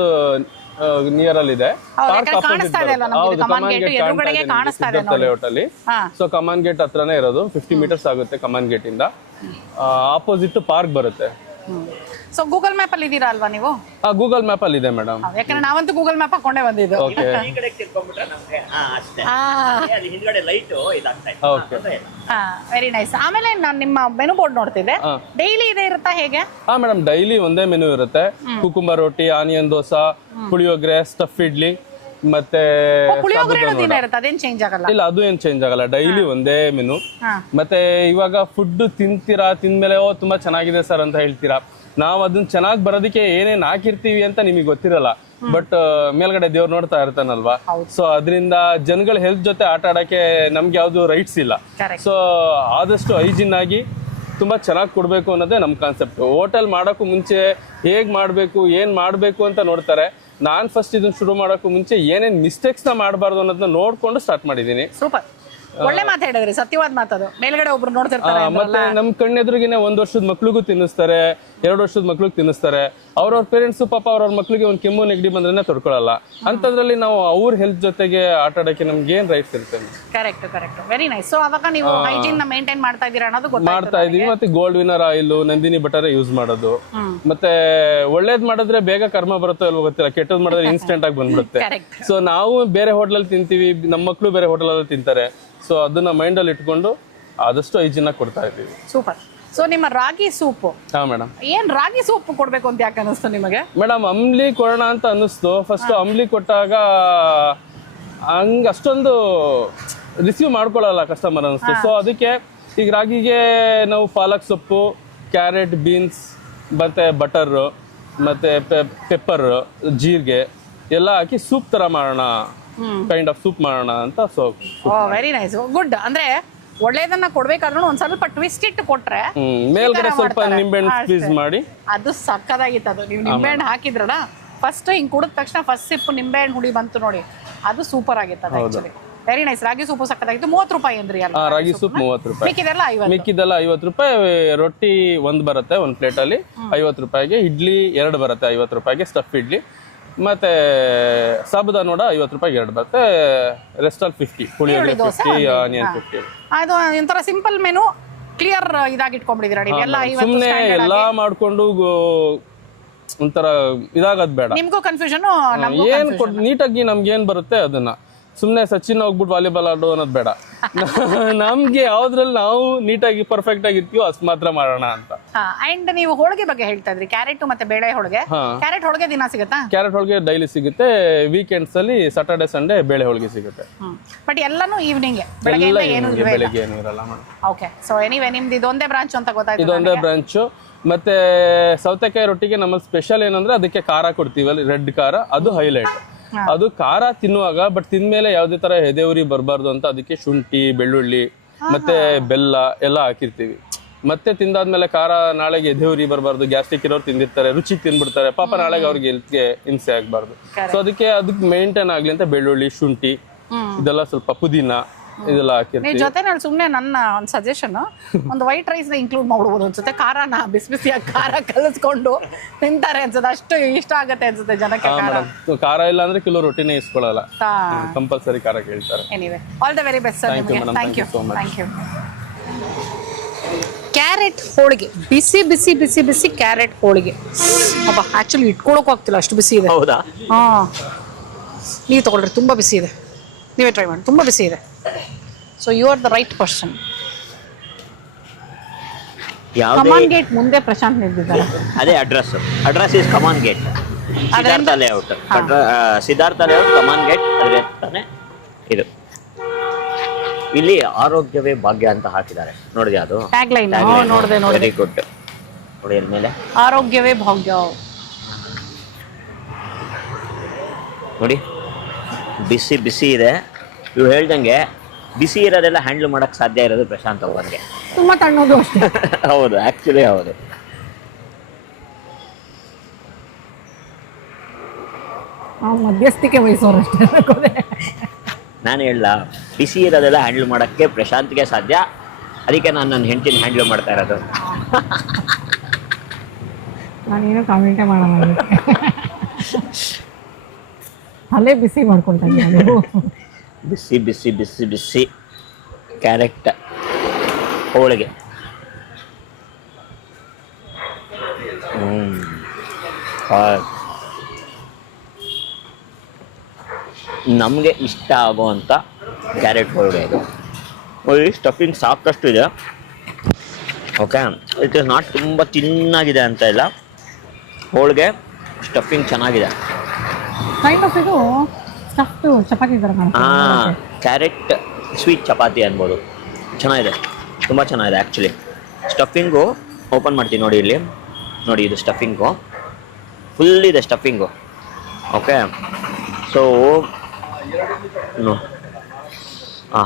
ನಿಯರ್ ಅಲ್ಲಿ ಇದೆ. ಲೇಔಟ್ ಅಲ್ಲಿ. ಸೊ ಕಮಾನ್ ಗೇಟ್ ಹತ್ರನೇ ಇರೋದು, 50 meters ಆಗುತ್ತೆ ಕಮಾನ್ ಗೇಟ್ ಇಂದ. ಆಪೋಸಿಟ್ ಪಾರ್ಕ್ ಬರುತ್ತೆ. ಸೊ ಗೂಗಲ್ ಮ್ಯಾಪ್ ಅಲ್ಲಿ ಇದೀರಾ ಅಲ್ವಾ ನೀವು? ಗೂಗಲ್ ಮ್ಯಾಪ್ ಅಲ್ಲಿ ಇದೆ ಮೇಡಮ್. ಯಾಕಂದ್ರೆ ನಾವಂತೂ ಗೂಗಲ್ ಮ್ಯಾಪ್ ಹಾಕೊಂಡೇ ಬಂದಿದ್ದು. ಓಕೆ. ಈ ಕಡೆ ತಿರ್ಕೊಂಡ್ಬಿಟ್ರೆ ನಮ್ಗೆ ಅಷ್ಟೇ. ಅಲ್ಲಿ ಹಿಂದ್ಗಡೆ ಲೈಟ್ ಇದಾಗ್ತಾ ಇದೆ. ಓಕೆ. Very nice. ಆಮೇಲೆ ನಾನು ನಿಮ್ಮ ಮೆನು ಬೋರ್ಡ್ ನೋಡ್ತಿದ್ದೆ, ಡೈಲಿ ಇದೆ ಇರುತ್ತಾ ಹೇಗೆ? ಹಾ ಮೇಡಮ್, ಡೈಲಿ ಒಂದೇ ಮೆನು ಇರುತ್ತೆ. ಕುಕುಂಬರ್ ರೋಟಿ, ಆನಿಯನ್ ದೋಸಾ, ಪುಳಿಯೋಗರೆ, ಸ್ಟಫ್ ಇಡ್ಲಿ, ಮತ್ತೆ ಪುಳಿಯೋಗರೆ ದಿನ ಇರುತ್ತೆ, ಅದೇನ್ ಚೇಂಜ್ ಆಗಲ್ಲ? ಇಲ್ಲ, ಅದು ಏನ್ ಚೇಂಜ್ ಆಗಲ್ಲ, ಡೈಲಿ ಒಂದೇ ಮೆನು. ಮತ್ತೆ ಇವಾಗ ಫುಡ್ ತಿಂತೀರಾ, ತಿಂದ್ಮೇಲೆ ಓ ತುಂಬಾ ಚೆನ್ನಾಗಿದೆ ಸರ್ ಅಂತ ಹೇಳ್ತೀರಾ. ನಾವ್ ಅದನ್ನ ಚೆನ್ನಾಗಿ ಬರೋದಕ್ಕೆ ಏನೇನ್ ಹಾಕಿರ್ತೀವಿ ಅಂತ ನಿಮಗೆ ಗೊತ್ತಿರಲ್ಲ, ಬಟ್ ಮೇಲ್ಗಡೆ ದೇವ್ರು ನೋಡ್ತಾ ಇರ್ತಾನಲ್ವಾ. ಸೊ ಅದರಿಂದ ಜನಗಳ ಹೆಲ್ತ್ ಜೊತೆ ಆಟ ಆಡಕ್ಕೆ ನಮ್ಗೆ ಯಾವ್ದು ರೈಟ್ಸ್ ಇಲ್ಲ. ಸೊ ಆದಷ್ಟು ಹೈಜಿನ್ ಆಗಿ ತುಂಬಾ ಚೆನ್ನಾಗಿ ಕೊಡ್ಬೇಕು ಅನ್ನೋದೇ ನಮ್ ಕಾನ್ಸೆಪ್ಟ್. ಹೋಟೆಲ್ ಮಾಡೋಕ್ಕೂ ಮುಂಚೆ ಹೇಗ್ ಮಾಡ್ಬೇಕು, ಏನ್ ಮಾಡ್ಬೇಕು ಅಂತ ನೋಡ್ತಾರೆ. ನಾನ್ ಫಸ್ಟ್ ಇದನ್ನ ಶುರು ಮಾಡೋಕ್ಕೂ ಮುಂಚೆ ಏನೇನ್ ಮಿಸ್ಟೇಕ್ಸ್ ನ ಮಾಡಬಾರ್ದು ಅನ್ನೋದನ್ನ ನೋಡ್ಕೊಂಡು ಸ್ಟಾರ್ಟ್ ಮಾಡಿದೀನಿ. ಸೂಪರ್, ಒಳ್ಳೆ ಮಾತು ಹೇಳಿದ್ರಿ, ಸತ್ಯವಾದ ಮಾತದು. ಮೇಲ್ಗಡೆ ಒಬ್ರು ನೋಡ್ತಿರ್ತಾರೆ. ಮತ್ತೆ ನಮ್ ಕಣ್ಣೆದುರಿಗೆನೆ 1 ವರ್ಷದ ಮಕ್ಳಿಗೂ ತಿನ್ನಿಸ್ತಾರೆ, 2 ವರ್ಷದ ಮಕ್ಳಿಗೆ ತಿನ್ನಿಸ್ತಾರೆ. ಅವ್ರವ್ರ ಪೇರೆಂಟ್ಸ್ ಪಾಪ ಅವ್ರವ್ರ ಮಕ್ಳಿಗೆ ಒಂದು ಕೆಮ್ಮು ನೆಗಡಿ ಬಂದ್ರೆ ತಡ್ಕೊಳಲ್ಲ. ಅಂತದ್ರಲ್ಲಿ ನಾವು ಅವ್ರ ಹೆಲ್ತ್ ಜೊತೆಗೆ ಆಟ ಆಡಕ್ಕೆ ನಮ್ಗೆ ಏನ್ ರೈಟ್ಸ್ ಇರುತ್ತೆ? Correct correct, very nice. So ಅವಾಗ ನೀವು ಹೈಜೀನ್ ನ ಮೇಂಟೈನ್ ಮಾಡ್ತಾ ಇದೀರಾ ಅನ್ನೋದು ಮಾಡ್ತಾ ಇದೀವಿ. ಮತ್ತೆ gold winner oil, Nandini butter use ಮಾಡೋದು. ಮತ್ತೆ ಒಳ್ಳೇದ್ ಮಾಡಿದ್ರೆ ಬೇಗ ಕರ್ಮ ಬರುತ್ತೋ ಅಲ್ವೋ ಗೊತ್ತಿಲ್ಲ, ಕೆಟ್ಟದ್ ಮಾಡಿದ್ರೆ ಇನ್ಸ್ಟೆಂಟ್ ಆಗಿ ಬಂದ್ಬಿಡುತ್ತೆ. ಸೊ ನಾವು ಬೇರೆ ಹೋಟೆಲ್ ತಿಂತೀವಿ, ನಮ್ಮ ಮಕ್ಳು ಬೇರೆ ಹೋಟೆಲ್ ಅಲ್ಲಿ ತಿಂತಾರೆ. ಸೊ ಅದನ್ನ ಮೈಂಡ್ ಅಲ್ಲಿ ಇಟ್ಕೊಂಡು ಆದಷ್ಟು ಹೈಜೀನ್ ಆಗಿ ಕೊಡ್ತಾ ಇದೀವಿ. ಸೂಪರ್. ಸೊ ನಿಮ್ಮ ರಾಗಿ ಸೂಪ್. ಹಾ ಮೇಡಮ್. ಏನ್ ರಾಗಿ ಸೂಪ್ ಕೊಡ್ಬೇಕು ಅಂತ ಯಾಕೆ ಅನಿಸ್ತು ನಿಮಗೆ? ಮೇಡಮ್ ಅಂಬ್ಲಿ ಕೊಡೋಣ ಅಂತ ಅನ್ನಿಸ್ತು. ಫಸ್ಟ್ ಅಂಬ್ಲಿ ಕೊಟ್ಟಾಗ ಹಂಗ ಅಷ್ಟೊಂದು ರಿಸೀವ್ ಮಾಡ್ಕೊಳ್ಳಲ್ಲ ಕಸ್ಟಮರ್ ಅನಿಸ್ತು. ಸೊ ಅದಕ್ಕೆ ಈಗ ರಾಗಿಗೆ ನಾವು ಪಾಲಕ್ ಸೊಪ್ಪು, ಕ್ಯಾರೆಟ್, ಬೀನ್ಸ್, ಮತ್ತೆ ಬಟರ್, ಮತ್ತೆ ಪೆಪ್ಪರ್, ಜೀರಿಗೆ ಎಲ್ಲ ಹಾಕಿ ಸೂಪ್ ತರ ಮಾಡೋಣ, ಕೈಂಡ್ ಆಫ್ ಸೂಪ್ ಮಾಡೋಣ ಅಂತ. So very nice, good. ಅಂದ್ರೆ ಒಳ್ಳೇದನ್ನ ಕೊಡ್ಬೇಕಾದ್ರೂ ಒಂದ್ ಸ್ವಲ್ಪ ಟ್ವಿಸ್ಟ್ ಇಟ್ಟು ಕೊಟ್ರೆ ಮೇಲ್ಗಡೆ ಸ್ವಲ್ಪ ನಿಂಬೆಹಣ್ಣು ಸ್ಕ್ವೀಸ್ ಮಾಡಿ. ಅದು ಸಕ್ಕದಾಗಿತ್ತು. ಅದು ನೀವು ನಿಂಬೆಹಣ್ಣು ಹಾಕಿದ್ರಲ್ಲ ಫಸ್ಟ್ ಹಿಂಗ್ ಕುಡಿದ ತಕ್ಷಣ ಫಸ್ಟ್ ಸಿಪ್ ನಿಂಬೆಹಣ್ಣು ಹುಡಿ ಬಂತು ನೋಡಿ, ಅದು ಸೂಪರ್ ಆಗಿತ್ತು actually. Very nice. Ragi soup ಸಕ್ಕದಾಗಿತ್ತು. 30 ರೂಪಾಯಿ ಅಂದ್ರಿ ಅಲ್ಲ? ರಾಗಿ ಸೂಪ್ 30 ರೂಪಾಯಿ. ಮಿಕ್ಕಿದೆಲ್ಲ 50 ರೂಪಾಯಿ. ರೊಟ್ಟಿ 1 ಬರುತ್ತೆ 1 ಪ್ಲೇಟ್ ಅಲ್ಲಿ 50 ರೂಪಾಯಿಗೆ. ಇಡ್ಲಿ 2 ಬರುತ್ತೆ 50 ರೂಪಾಯಿಗೆ, ಸ್ಟಫ್ ಇಡ್ಲಿ. ಮತ್ತೆ ಸಾಬುದಾನ ವಡ 50 ರೂಪಾಯಿಗೆ 2 ಬರುತ್ತೆ. ರೆಸ್ಟ್ ಅಲ್ಲಿ 50, ಪುಳಿಯೋಗರೆ 50, ಆನಿಯನ್ 50. ಅದು ಒಂಥರ ಸಿಂಪಲ್ ಮೆನು, ಕ್ಲಿಯರ್ ಇದಾಗಿ ಇಟ್ಕೊಂಡ್ಬಿಟ್ಟಿದ್ದೀರಾ ನೀವು ಎಲ್ಲ. ಸುಮ್ಮನೆ ಎಲ್ಲಾ ಮಾಡ್ಕೊಂಡು ಒಂಥರ ಇದಾಗದ್ ಬೇಡ. ನಿಮ್ಗೂ ಕನ್ಫ್ಯೂಷನ್, ಏನ್ ನೀಟಾಗಿ ನಮ್ಗೆ ಏನ್ ಬರುತ್ತೆ ಅದನ್ನ, ಸುಮ್ನೆ ಸಚಿನ್ ಹೋಗ್ಬಿಟ್ಟು ವಾಲಿಬಾಲ್ ಆಡೋ ಅನ್ನೋದು ಬೇಡ. ನಮ್ಗೆ ಯಾವ್ದ್ರಲ್ಲಿ ನಾವು ನೀಟಾಗಿ ಪರ್ಫೆಕ್ಟ್ ಆಗಿರ್ತೀವೋ ಅಷ್ಟು ಮಾತ್ರ ಮಾಡೋಣ ಅಂತ. ಅಂಡ್ ನೀವು ಹೋಳಿಗೆ ಬಗ್ಗೆ ಹೇಳ್ತಾ ಇದ್ರಿ, ಕ್ಯಾರೆಟ್ ಮತ್ತೆ ಬೇಳೆ ಹೋಳಿಗೆ. ಕ್ಯಾರೆಟ್ ಹೋಳಿಗೆ ದಿನ ಸಿಗುತ್ತಾ? ಕ್ಯಾರೆಟ್ ಹೋಳಿಗೆ ಡೈಲಿ ಸಿಗುತ್ತೆ. ವೀಕೆಂಡ್ಸ್ ಅಲ್ಲಿ ಸ್ಯಾಟರ್ಡೆ ಸಂಡೇ ಬೇಳೆ ಹೋಳಿಗೆ ಸಿಗುತ್ತೆ. ಬಟ್ ಎಲ್ಲಾನು ಈವ್ನಿಂಗ್, ಬೆಳಗ್ಗೆ ಬೆಳಿಗ್ಗೆ ಏನು ಇರಲ್ಲ. ಓಕೆ, ಸೊ ಎನಿವೇ ನಿಮ್ದು ಇದೊಂದೇ ಬ್ರಾಂಚ್ ಅಂತ ಗೊತ್ತಾಯ್ತು. ಇದೊಂದೇ ಬ್ರಾಂಚ್. ಮತ್ತೆ ಸೌತೆಕಾಯಿ ರೊಟ್ಟಿಗೆ ನಮ್ಮ ಸ್ಪೆಷಲ್ ಏನಂದ್ರೆ ಅದಕ್ಕೆ ಖಾರ ಕೊಡ್ತೀವಲ್ಲ, ರೆಡ್ ಖಾರ, ಅದು ಹೈಲೈಟ್. ಅದು ಖಾರ ತಿನ್ನುವಾಗ ಬಟ್ ತಿಂದ್ಮೇಲೆ ಯಾವುದೇ ತರ ಎದೆಯುರಿ ಬರಬಾರ್ದು ಅಂತ ಅದಕ್ಕೆ ಶುಂಠಿ, ಬೆಳ್ಳುಳ್ಳಿ ಮತ್ತೆ ಬೆಲ್ಲ ಎಲ್ಲ ಹಾಕಿರ್ತೀವಿ. ಮತ್ತೆ ತಿಂದಾದ್ಮೇಲೆ ಖಾರ ನಾಳೆಗೆ ಎದೆಯುರಿ ಬರಬಾರ್ದು. ಗ್ಯಾಸ್ಟ್ರಿಕ್ ಇರೋರು ತಿಂದಿರ್ತಾರೆ, ರುಚಿ ತಿಂದ್ಬಿಡ್ತಾರೆ, ಪಾಪ ನಾಳೆಗೆ ಅವ್ರಿಗೆ ಹೆಲ್ತ್ಗೆ ಹಿಂಸೆ ಆಗ್ಬಾರ್ದು. ಸೊ ಅದಕ್ಕೆ ಮೇಂಟೈನ್ ಆಗ್ಲಿ ಅಂತ ಬೆಳ್ಳುಳ್ಳಿ, ಶುಂಠಿ ಇದೆಲ್ಲ, ಸ್ವಲ್ಪ ಪುದೀನ ಇದೆಲ್ಲ ಹಾಕಿರ್ತೀವಿ. ಜೊತೆ ನಾನು ಸುಮ್ಮನೆ ನನ್ನ ಒಂದು ಸಜೆಷನ್, ಒಂದು ವೈಟ್ ರೈಸ್ ಇನ್ಕ್ಲೂಡ್ ಮಾಡ್ಬೋದು ಅನ್ಸುತ್ತೆ. ಖಾರನ ಬಿಸಿ ಬಿಸಿಯಾಗಿ ಖಾರ ಕಲಿಸ್ಕೊಂಡು ತಿಂತಾರೆ ಅನ್ಸುತ್ತೆ, ಅಷ್ಟು ಇಷ್ಟ ಆಗತ್ತೆ ಅನ್ಸುತ್ತೆ ಜನಕ್ಕೆ. ಖಾರ ಇಲ್ಲ ಅಂದ್ರೆ ಕಿಲೋ ರೊಟ್ಟಿನೇ ಇಸ್ಕೊಳ್ಳಲ್ಲ, ಕಂಪಲ್ಸರಿ ಖಾರ ಕೇಳ್ತಾರೆ. Anyway, all the very best sir ನಿಮಗೆ. Thank you, thank you. Carrot ಹೋಳಿಗೆ, ಬಿಸಿ ಬಿಸಿ ಬಿಸಿ ಬಿಸಿ ಕ್ಯಾರೆಟ್ ಹೋಳಿಗೆ. ಅಬ್ಬಾ, ಆಕ್ಚುಲಿ ಇಟ್ಕೊಳಕ್ಕೂ ಆಗ್ತಿಲ್ಲ, ಅಷ್ಟು ಬಿಸಿ ಇದೆ. ಹೌದಾ? ಹಾ, ನೀವು ತಗೊಳ್ರಿ, ತುಂಬಾ ಬಿಸಿ ಇದೆ. ನೀವೇ ಟ್ರೈ ಮಾಡಿ, ತುಂಬಾ ಬಿಸಿ ಇದೆ. So you are the right person. ಕಮಾನ್ ಗೇಟ್ ಮುಂದೆ ಪ್ರಶಾಂತ್ ನಿಂತಿದ್ದಾರೆ. ಅದೇ ಅಡ್ರೆಸ್ ಇಸ್ ಕಮಾನ್ gate, Siddhartha layout. Siddhartha layout, ಕಮಾನ್ ಗೇಟ್, ಅದ್ರ ತಾನೆ ಇದು. ಇಲ್ಲಿ ಆರೋಗ್ಯವೇ ಭಾಗ್ಯ ಅಂತ ಹಾಕಿದ್ದಾರೆ, ನೋಡಿದ್ಯಾ ಅದು ಟ್ಯಾಗ್ ಲೈನ್? ನೋಡಿದೆ. Very good. ನೋಡಿ ಮೇಲೆ ಆರೋಗ್ಯವೇ ಭಾಗ್ಯ. ನೋಡಿ, ಬಿಸಿ ಬಿಸಿ ಇದೆ. ಇವು ಹೇಳ್ದಂಗೆ ಬಿಸಿ ಇರೋದೆಲ್ಲ ಹ್ಯಾಂಡಲ್ ಮಾಡಕ್ ಸಾಧ್ಯ ಇರೋದು ಪ್ರಶಾಂತ್ ಅವ್ರಿಗೆ. ತುಂಬಾ ತಣ್ಣೋದು ಅಷ್ಟೇ. ಹೌದು, ಆಕ್ಚುಲಿ ಹೌದು. ಮಧ್ಯಸ್ಥಿಕೆ ವಹಿಸೋರಷ್ಟೇ. ನಾನು ಹೇಳಲ್ಲ, ಬಿಸಿ ಇರೋದೆಲ್ಲ ಹ್ಯಾಂಡಲ್ ಮಾಡಕ್ಕೆ ಪ್ರಶಾಂತ್ಗೆ ಸಾಧ್ಯ. ಅದಕ್ಕೆ ನಾನು ನನ್ನ ಹೆಂಡತಿನ ಹ್ಯಾಂಡಲ್ ಮಾಡ್ತಾ ಇರೋದು. ನಾನೇನು ಕಾಮೆಂಟೇ ಮಾಡೋಣ, ಅಲ್ಲೇ ಬಿಸಿ ಮಾಡ್ಕೊಳ್ತಾ ಇದ್ದೀನಿ. ಬಿಸಿ ಬಿಸಿ ಬಿಸಿ ಬಿಸಿ ಕ್ಯಾರೆಟ್ ಹೋಳಿಗೆ. ನಮಗೆ ಇಷ್ಟ ಆಗುವಂಥ ಕ್ಯಾರೆಟ್ ಹೋಳಿಗೆ ಇದು. ಸ್ಟಫಿಂಗ್ ಸಾಕಷ್ಟು ಇದೆ. ಓಕೆ, ಇಟ್ ಇಸ್ ನಾಟ್ ತುಂಬ ತಿನ್ನಾಗಿದೆ ಅಂತ ಇಲ್ಲ, ಹೋಳಿಗೆ ಸ್ಟಫಿಂಗ್ ಚೆನ್ನಾಗಿದೆ. ಇದು ಸ್ಟಫ್ಡು ಚಪಾತಿ ಥರ ಕಾಣುತ್ತೆ. ಕ್ಯಾರೆಟ್ ಸ್ವೀಟ್ ಚಪಾತಿ ಅನ್ಬೋದು. ಚೆನ್ನಾಗಿದೆ, ತುಂಬ ಚೆನ್ನಾಗಿದೆ ಆ್ಯಕ್ಚುಲಿ. ಸ್ಟಫಿಂಗು ಓಪನ್ ಮಾಡ್ತೀನಿ ನೋಡಿ, ಇಲ್ಲಿ ನೋಡಿ, ಇದು ಸ್ಟಫಿಂಗು ಫುಲ್ ಇದೆ ಸ್ಟಫಿಂಗು. ಓಕೆ, ಸೊ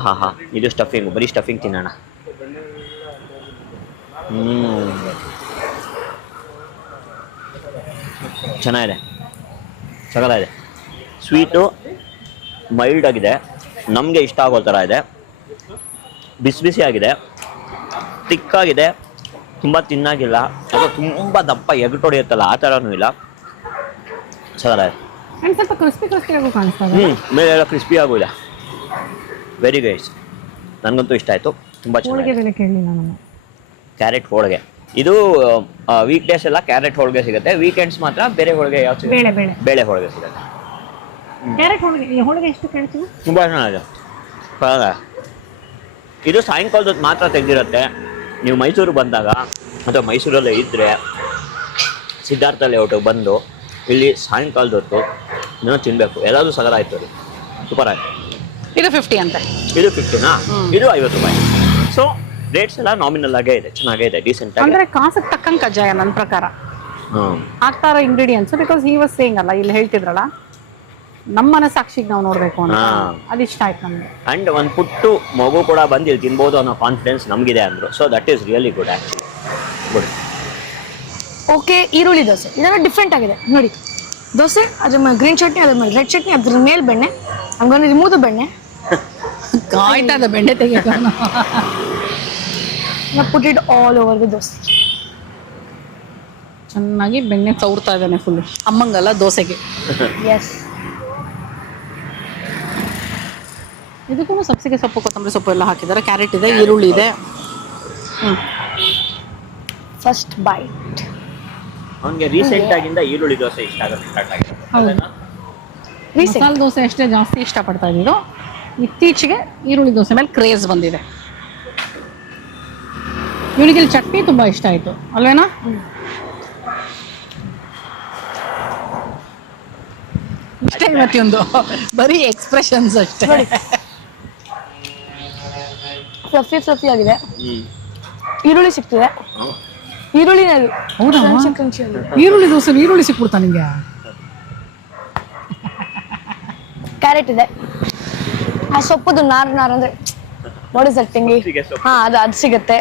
ಹಾಂ, ಇದು ಸ್ಟಫಿಂಗು, ಬರೀ ಸ್ಟಫಿಂಗ್ ತಿನ್ನೋಣ. ಚೆನ್ನಾಗಿದೆ, ಸಗಲಾಗಿದೆ. ಸ್ವೀಟು ಮೈಲ್ಡ್ ಆಗಿದೆ, ನಮಗೆ ಇಷ್ಟ ಆಗೋ ಥರ ಇದೆ. ಬಿಸಿ ಬಿಸಿ ಆಗಿದೆ, ತಿಕ್ಕಾಗಿದೆ, ತುಂಬ ತಿನ್ನಾಗಿಲ್ಲ, ಅದು ತುಂಬ ದಪ್ಪ ಎಗಟೊಡೆಯುತ್ತಲ್ಲ ಆ ಥರನೂ ಇಲ್ಲ. ಚೆನ್ನಾಗಿದೆ, ಸ್ವಲ್ಪ ಕ್ರಿಸ್ಪಿ ಆಗೋ ಕಾಣಿಸ್ತಾ ಇದೆ. ಮೇಲೆ ಎಲ್ಲ ಕ್ರಿಸ್ಪಿ ಆಗೋಲ್ಲ. ವೆರಿ ಗೈಸ್, ನನಗಂತೂ ಇಷ್ಟ ಆಯಿತು, ತುಂಬ ಚೆನ್ನಾಗಿದೆ. ಕ್ಯಾರೆಟ್ ಹೋಳಿಗೆ ಇದು ವೀಕ್ ಡೇಸ್ ಎಲ್ಲ ಕ್ಯಾರೆಟ್ ಹೋಳಿಗೆ ಸಿಗುತ್ತೆ, ವೀಕೆಂಡ್ಸ್ ಮಾತ್ರ ಬೇರೆ ಹೋಳಿಗೆ ಯಾವ್ದು ಸಿಗುತ್ತೆ, ಬೇಳೆ ಹೋಳಿಗೆ ಸಿಗುತ್ತೆ. ಕ್ಯಾರೆಟ್ ಹೋಳಿಗೆ ಎಷ್ಟು ಕೇಳ್ತೀವಿ? ತುಂಬ ಚೆನ್ನಾಗಿದೆ. ಇದು ಸಾಯಂಕಾಲದ ಮಾತ್ರ ತೆಗೆದಿರುತ್ತೆ. ನೀವು ಮೈಸೂರು ಬಂದಾಗ ಅಥವಾ ಮೈಸೂರಲ್ಲೇ ಇದ್ದರೆ ಸಿದ್ಧಾರ್ಥ ಲೇಔಟಿಗೆ ಬಂದು ಇಲ್ಲಿ ಸಾಯಂಕಾಲದ ಹೊತ್ತು ಇನ್ನೂ ತಿನ್ನಬೇಕು, ಎಲ್ಲಾದರೂ ಸಗರ ಆಯ್ತು, ಅದು ಸೂಪರ್ ಆಯ್ತು. ಇದು 50 ಅಂತೆ. ಇದು 50ನಾ? ಇದು 50 ರೂಪಾಯಿ. ಸೊ ರೇಟ್ಸ್ ಎಲ್ಲ ನಾಮಿನಲ್ ಆಗೇ ಇದೆ, ಚೆನ್ನಾಗೇ ಇದೆ, ಡೀಸೆಂಟ್ ಆಗಿ. ಅಂದ್ರೆ ಕಾಸಕ್ಕೆ ತಕ್ಕಂಗೆ ಕಜ್ಜಾಯ ನನ್ನ ಪ್ರಕಾರ ಹಾಕ್ತಾರ ingredients. Because he was saying ಅಲ್ಲ, ಇಲ್ಲಿ ಹೇಳ್ತಿದ್ರಲ್ಲ, ನಮ್ಮ ಮನಸ್ಸಾಕ್ಷಿಗೆ ನಾವು ನೋಡ್ಬೇಕು ಅಂತ, ಅದಿಷ್ಟ ಆಯ್ತು ನಮ್ಗೆ. ಅಂಡ್ ಒಂದು ಪುಟ್ಟು ಮಗು ಕೂಡ ಬಂದು ಇಲ್ಲಿ ತಿನ್ಬೋದು ಅನ್ನೋ ಕಾನ್ಫಿಡೆನ್ಸ್ ನಮಗಿದೆ ಅಂದ್ರು. So that is really good actually. Good. Okay, ಈರುಳ್ಳಿ ದೋಸೆ ಇದೆಲ್ಲ ಡಿಫ್ರೆಂಟ್ ಆಗಿದೆ ನೋಡಿ. ದೋಸೆ ಅದ್ರ ಮೇಲೆ ಗ್ರೀನ್ ಚಟ್ನಿ, ಅದ್ರ ಮೇಲೆ ರೆಡ್ ಚಟ್ನಿ, ಅದ್ರ ಮೇಲೆ ಬೆಣ್ಣೆ, ಹಂಗೊಂದು ರಿಮೂವ್ ಬೆಣ್ಣೆ, ಕಾಯ್ತಾದ ಬೆಣ್ಣೆ ತೆಗಿಯೋಣ. put it all over the dosa. ಚೆನ್ನಾಗಿ ಬೆಣ್ಣೆ ತೌರ್ತಾ ಇದ್ದಾನೆ ಫುಲ್ಲು. ಅಮ್ಮಂಗಲ್ಲ, ದೋಸೆಗೆ. ಎಸ್. ಇದಕ್ಕೂ ಸಬ್ಸಿಗೆ ಸೊಪ್ಪು, ಕೊತ್ತಂಬರಿ ಸೊಪ್ಪು ಎಲ್ಲ ಹಾಕಿದ್ದಾರೆ. ಕ್ಯಾರೆಟ್ ಇದೆ, ಈರುಳ್ಳಿ ಇದೆ. First byte. ಅವನಿಗೆ ರೀಸೆಂಟ್ ಆಗಿಂದ ಈರುಳ್ಳಿ ದೋಸೆ ಇಷ್ಟ ಆಗೋದು ಸ್ಟಾರ್ಟ್ ಆಗಿದೆ. ಹೌದು, ಮಸಾಲೆ ದೋಸೆ ಅಷ್ಟೇ ಜಾಸ್ತಿ ಇಷ್ಟಪಡ್ತಾ ಇದ್ದಿದ್ದು. ಇತ್ತೀಚೆಗೆ ಈರುಳ್ಳಿ ದೋಸೆ ಮೇಲೆ ಕ್ರೇಜ್ ಬಂದಿದೆ. ಇವನಿಗೆ ಚಟ್ನಿ ತುಂಬ ಇಷ್ಟ ಆಯಿತು ಅಲ್ವೇನಾ? ಇಷ್ಟೇ ಇವತ್ತೊಂದು ಬರೀ ಎಕ್ಸ್ಪ್ರೆಷನ್ಸ್ ಅಷ್ಟೇ. ಫ್ಲಫಿ ಆಗಿದೆ. ಈರುಳ್ಳಿ ಸಿಗ್ತಿದೆ. ಈರುಳ್ಳಿ ಹೌದಾ? ಈರುಳ್ಳಿ ದೋಸೆ ಈರುಳ್ಳಿ ಸಿಕ್ಬಿಡ್ತಾ ನಿಂಗೆ? ಕ್ಯಾರೆಟ್ ಇದೆ. ಆ ಸೊಪ್ಪುದು ನಾರ್ ಅಂದ್ರೆ ವಾಟ್ ಇಸ್ ದಟ್ ತಿಂಗಿ? ಹಾ, ಅದು ಸಿಗುತ್ತೆ.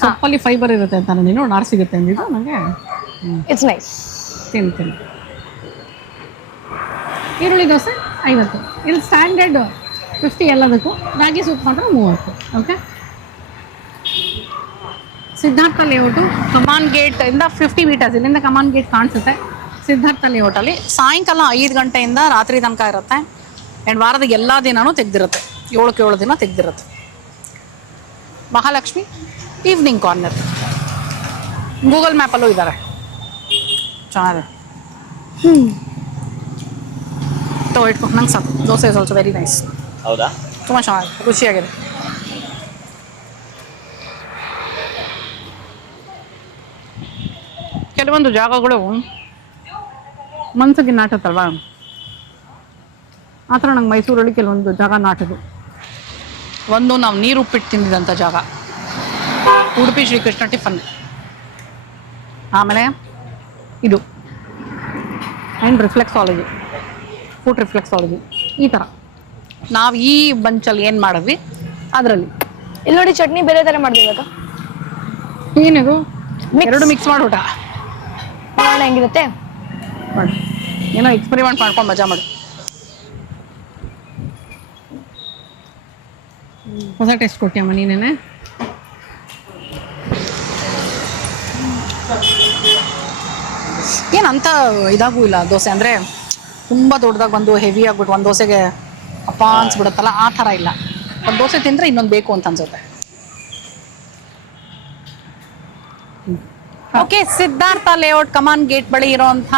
ಸೊಪ್ಪಲ್ಲಿ ಫೈಬರ್ ಇರುತ್ತೆ ಅಂತಾನೆ ನೀನು ನಾರು ಸಿಗುತ್ತೆ ಅಂದಿದ್ದು ನನಗೆ. It's nice. ತಿಂತೀನಿ. ಈರುಳ್ಳಿ ದೋಸೆ 50. ಇಲ್ಲಿ ಸ್ಟ್ಯಾಂಡರ್ಡ್ 50 ಎಲ್ಲದಕ್ಕೂ. ರಾಗಿ ಸೂಪ್ ಮಾತ್ರ 30. ಓಕೆ. ಸಿದ್ಧಾರ್ಥ ಲೇಔಟು ಕಮಾನ್ ಗೇಟ್ ಇಂದ 50 ಮೀಟರ್ಸ್ ಇಲ್ಲಿಂದ ಕಮಾನ್ ಗೇಟ್ ಕಾಣಿಸುತ್ತೆ. ಸಿದ್ಧಾರ್ಥ ಲೇಔಟಲ್ಲಿ ಸಾಯಂಕಾಲ 5 ಗಂಟೆಯಿಂದ ರಾತ್ರಿ ತನಕ ಇರುತ್ತೆ. ಆ್ಯಂಡ್ ವಾರದ ಎಲ್ಲ ದಿನವೂ ತೆಗೆದಿರುತ್ತೆ. 7 ದಿನ ತೆಗೆದಿರುತ್ತೆ. Mahalakshmi evening corner. ಗೂಗಲ್ ಮ್ಯಾಪಲ್ಲೂ ಇದ್ದಾರೆ. ಚೆನ್ನಾಗಿದೆ. ಇಟ್ಕೊ, ನಂಗೆ ಸಾಕು. Dosa is also very nice. ಹೌದಾ? ತುಂಬ ಚೆನ್ನಾಗಿದೆ, ರುಚಿಯಾಗಿದೆ. ಕೆಲವೊಂದು ಜಾಗಗಳು ಮನಸ್ಸಿಗೆ ನಾಟುತ್ತಲ್ವಾ, ಆ ಥರ ನಂಗೆ ಮೈಸೂರಲ್ಲಿ ಕೆಲವೊಂದು ಜಾಗ ನಾಟದು. ಒಂದು ನಾವು ನೀರು ಉಪ್ಪಿಟ್ಟು ತಿಂದಿದ್ದಂಥ ಜಾಗ ಉಡುಪಿ ಶ್ರೀಕೃಷ್ಣ ಟಿಫನ್. ಆಮೇಲೆ ಇದು ಆ್ಯಂಡ್ ರಿಫ್ಲೆಕ್ಸಾಲಜಿ, ಫುಡ್ ರಿಫ್ಲೆಕ್ಸಾಲಜಿ. ಈ ಥರ ನಾವು ಈ ಬಂಚಲ್ಲಿ ಏನು ಮಾಡಿದ್ವಿ ಅದರಲ್ಲಿ. ಇಲ್ಲಿ ನೋಡಿ, ಚಟ್ನಿ ಬೇರೆ ಥರ ಮಾಡಿದ್ವಿ ಇವಾಗ. ಏನಿದು? ಎರಡು ಮಿಕ್ಸ್ ಮಾಡಿ ಊಟ ನೋಡೋಣ ಹೆಂಗಿರುತ್ತೆ. ಮಾಡಿ, ಏನೋ ಎಕ್ಸ್ಪೆರಿಮೆಂಟ್ ಮಾಡ್ಕೊಂಡು ಮಜಾ ಮಾಡಿ. ಹೊಸ ಟೇಸ್ಟ್ ಕೊಟ್ಟಿಯಮ್ಮ ನೀನೇನೆ. ಏನಂತ ಇದಾಗೂ ಇಲ್ಲ ದೋಸೆ ಅಂದರೆ ತುಂಬ ದೊಡ್ಡದಾಗಿ ಬಂದು ಹೆವಿ ಆಗ್ಬಿಟ್ಟು ಒಂದು ದೋಸೆಗೆ ಅಪ್ಪ ಅನ್ಸ್ಬಿಡುತ್ತಲ್ಲ, ಆ ಥರ ಇಲ್ಲ. ಒಂದು ದೋಸೆ ತಿಂದರೆ ಇನ್ನೊಂದು ಬೇಕು ಅಂತ ಅನ್ಸುತ್ತೆ. ಓಕೆ, ಸಿದ್ಧಾರ್ಥ ಲೇಔಟ್ ಕಮಾನ್ ಗೇಟ್ ಬಳಿ ಇರೋಂಥ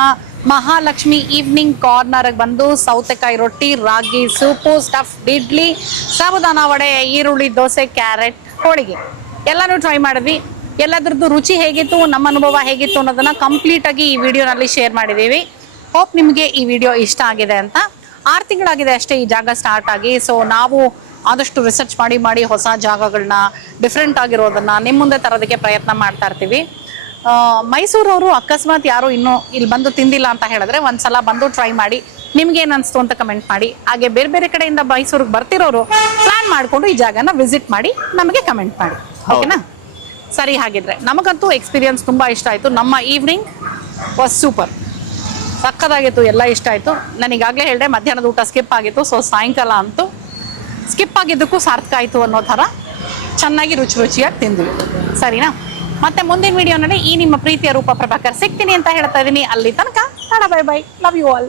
ಮಹಾಲಕ್ಷ್ಮಿ ಈವ್ನಿಂಗ್ ಕಾರ್ನರ್ಗೆ ಬಂದು ಸೌತೆಕಾಯಿ ರೊಟ್ಟಿ, ರಾಗಿ ಸೂಪು, ಸ್ಟಫ್ಡ್ ಇಡ್ಲಿ, ಸಾಬುದಾನ ವಡೆ, ಈರುಳ್ಳಿ ದೋಸೆ, ಕ್ಯಾರೆಟ್, ಹೋಳಿಗೆ ಎಲ್ಲನೂ ಟ್ರೈ ಮಾಡಿದ್ವಿ. ಎಲ್ಲದ್ರದ್ದು ರುಚಿ ಹೇಗಿತ್ತು, ನಮ್ಮ ಅನುಭವ ಹೇಗಿತ್ತು ಅನ್ನೋದನ್ನ ಕಂಪ್ಲೀಟಾಗಿ ಈ ವಿಡಿಯೋನಲ್ಲಿ ಶೇರ್ ಮಾಡಿದ್ದೀವಿ. ಹೋಪ್ ನಿಮಗೆ ಈ ವಿಡಿಯೋ ಇಷ್ಟ ಆಗಿದೆ ಅಂತ. 6 ತಿಂಗಳಾಗಿದೆ ಅಷ್ಟೇ ಈ ಜಾಗ ಸ್ಟಾರ್ಟ್ ಆಗಿ. ಸೊ ನಾವು ಆದಷ್ಟು ರಿಸರ್ಚ್ ಮಾಡಿ ಹೊಸ ಜಾಗಗಳನ್ನ, ಡಿಫ್ರೆಂಟ್ ಆಗಿರೋದನ್ನ ನಿಮ್ಮ ಮುಂದೆ ತರೋದಕ್ಕೆ ಪ್ರಯತ್ನ ಮಾಡ್ತಾ ಇರ್ತೀವಿ. ಮೈಸೂರವರು ಅಕಸ್ಮಾತ್ ಯಾರು ಇನ್ನೂ ಇಲ್ಲಿ ಬಂದು ತಿಂದಿಲ್ಲ ಅಂತ ಹೇಳಿದ್ರೆ ಒಂದ್ಸಲ ಬಂದು ಟ್ರೈ ಮಾಡಿ, ನಿಮ್ಗೇನು ಅನಿಸ್ತು ಅಂತ ಕಮೆಂಟ್ ಮಾಡಿ. ಹಾಗೆ ಬೇರೆ ಬೇರೆ ಕಡೆಯಿಂದ ಮೈಸೂರಿಗೆ ಬರ್ತಿರೋರು ಪ್ಲಾನ್ ಮಾಡಿಕೊಂಡು ಈ ಜಾಗನ ವಿಸಿಟ್ ಮಾಡಿ ನಮಗೆ ಕಮೆಂಟ್ ಮಾಡಿ. ಓಕೆನಾ? ಸರಿ, ಹಾಗಿದ್ರೆ ನಮಗಂತೂ ಎಕ್ಸ್ಪೀರಿಯನ್ಸ್ ತುಂಬ ಇಷ್ಟ ಆಯಿತು. ನಮ್ಮ ಈವ್ನಿಂಗ್ ವಾಸ್ ಸೂಪರ್, ಸಕ್ಕದಾಗಿತ್ತು, ಎಲ್ಲ ಇಷ್ಟ ಆಯಿತು. ನನಗಾಗಲೇ ಹೇಳಿದೆ ಮಧ್ಯಾಹ್ನದ ಊಟ ಸ್ಕಿಪ್ ಆಗಿತ್ತು. ಸೊ ಸಾಯಂಕಾಲ ಅಂತೂ ಸ್ಕಿಪ್ ಆಗಿದ್ದಕ್ಕೂ ಸಾರ್ಥಕ ಆಯಿತು ಅನ್ನೋ ಥರ ಚೆನ್ನಾಗಿ ರುಚಿಯಾಗಿ ತಿಂದ್ವಿ. ಸರಿನಾ? ಮತ್ತೆ ಮುಂದಿನ ವಿಡಿಯೋನಲ್ಲಿ ಈ ನಿಮ್ಮ ಪ್ರೀತಿಯ ರೂಪ ಪ್ರಭಾಕರ್ ಸಿಗ್ತೀನಿ ಅಂತ ಹೇಳ್ತಾ ಇದ್ದೀನಿ. ಅಲ್ಲಿ ತನಕ bye bye, love you all.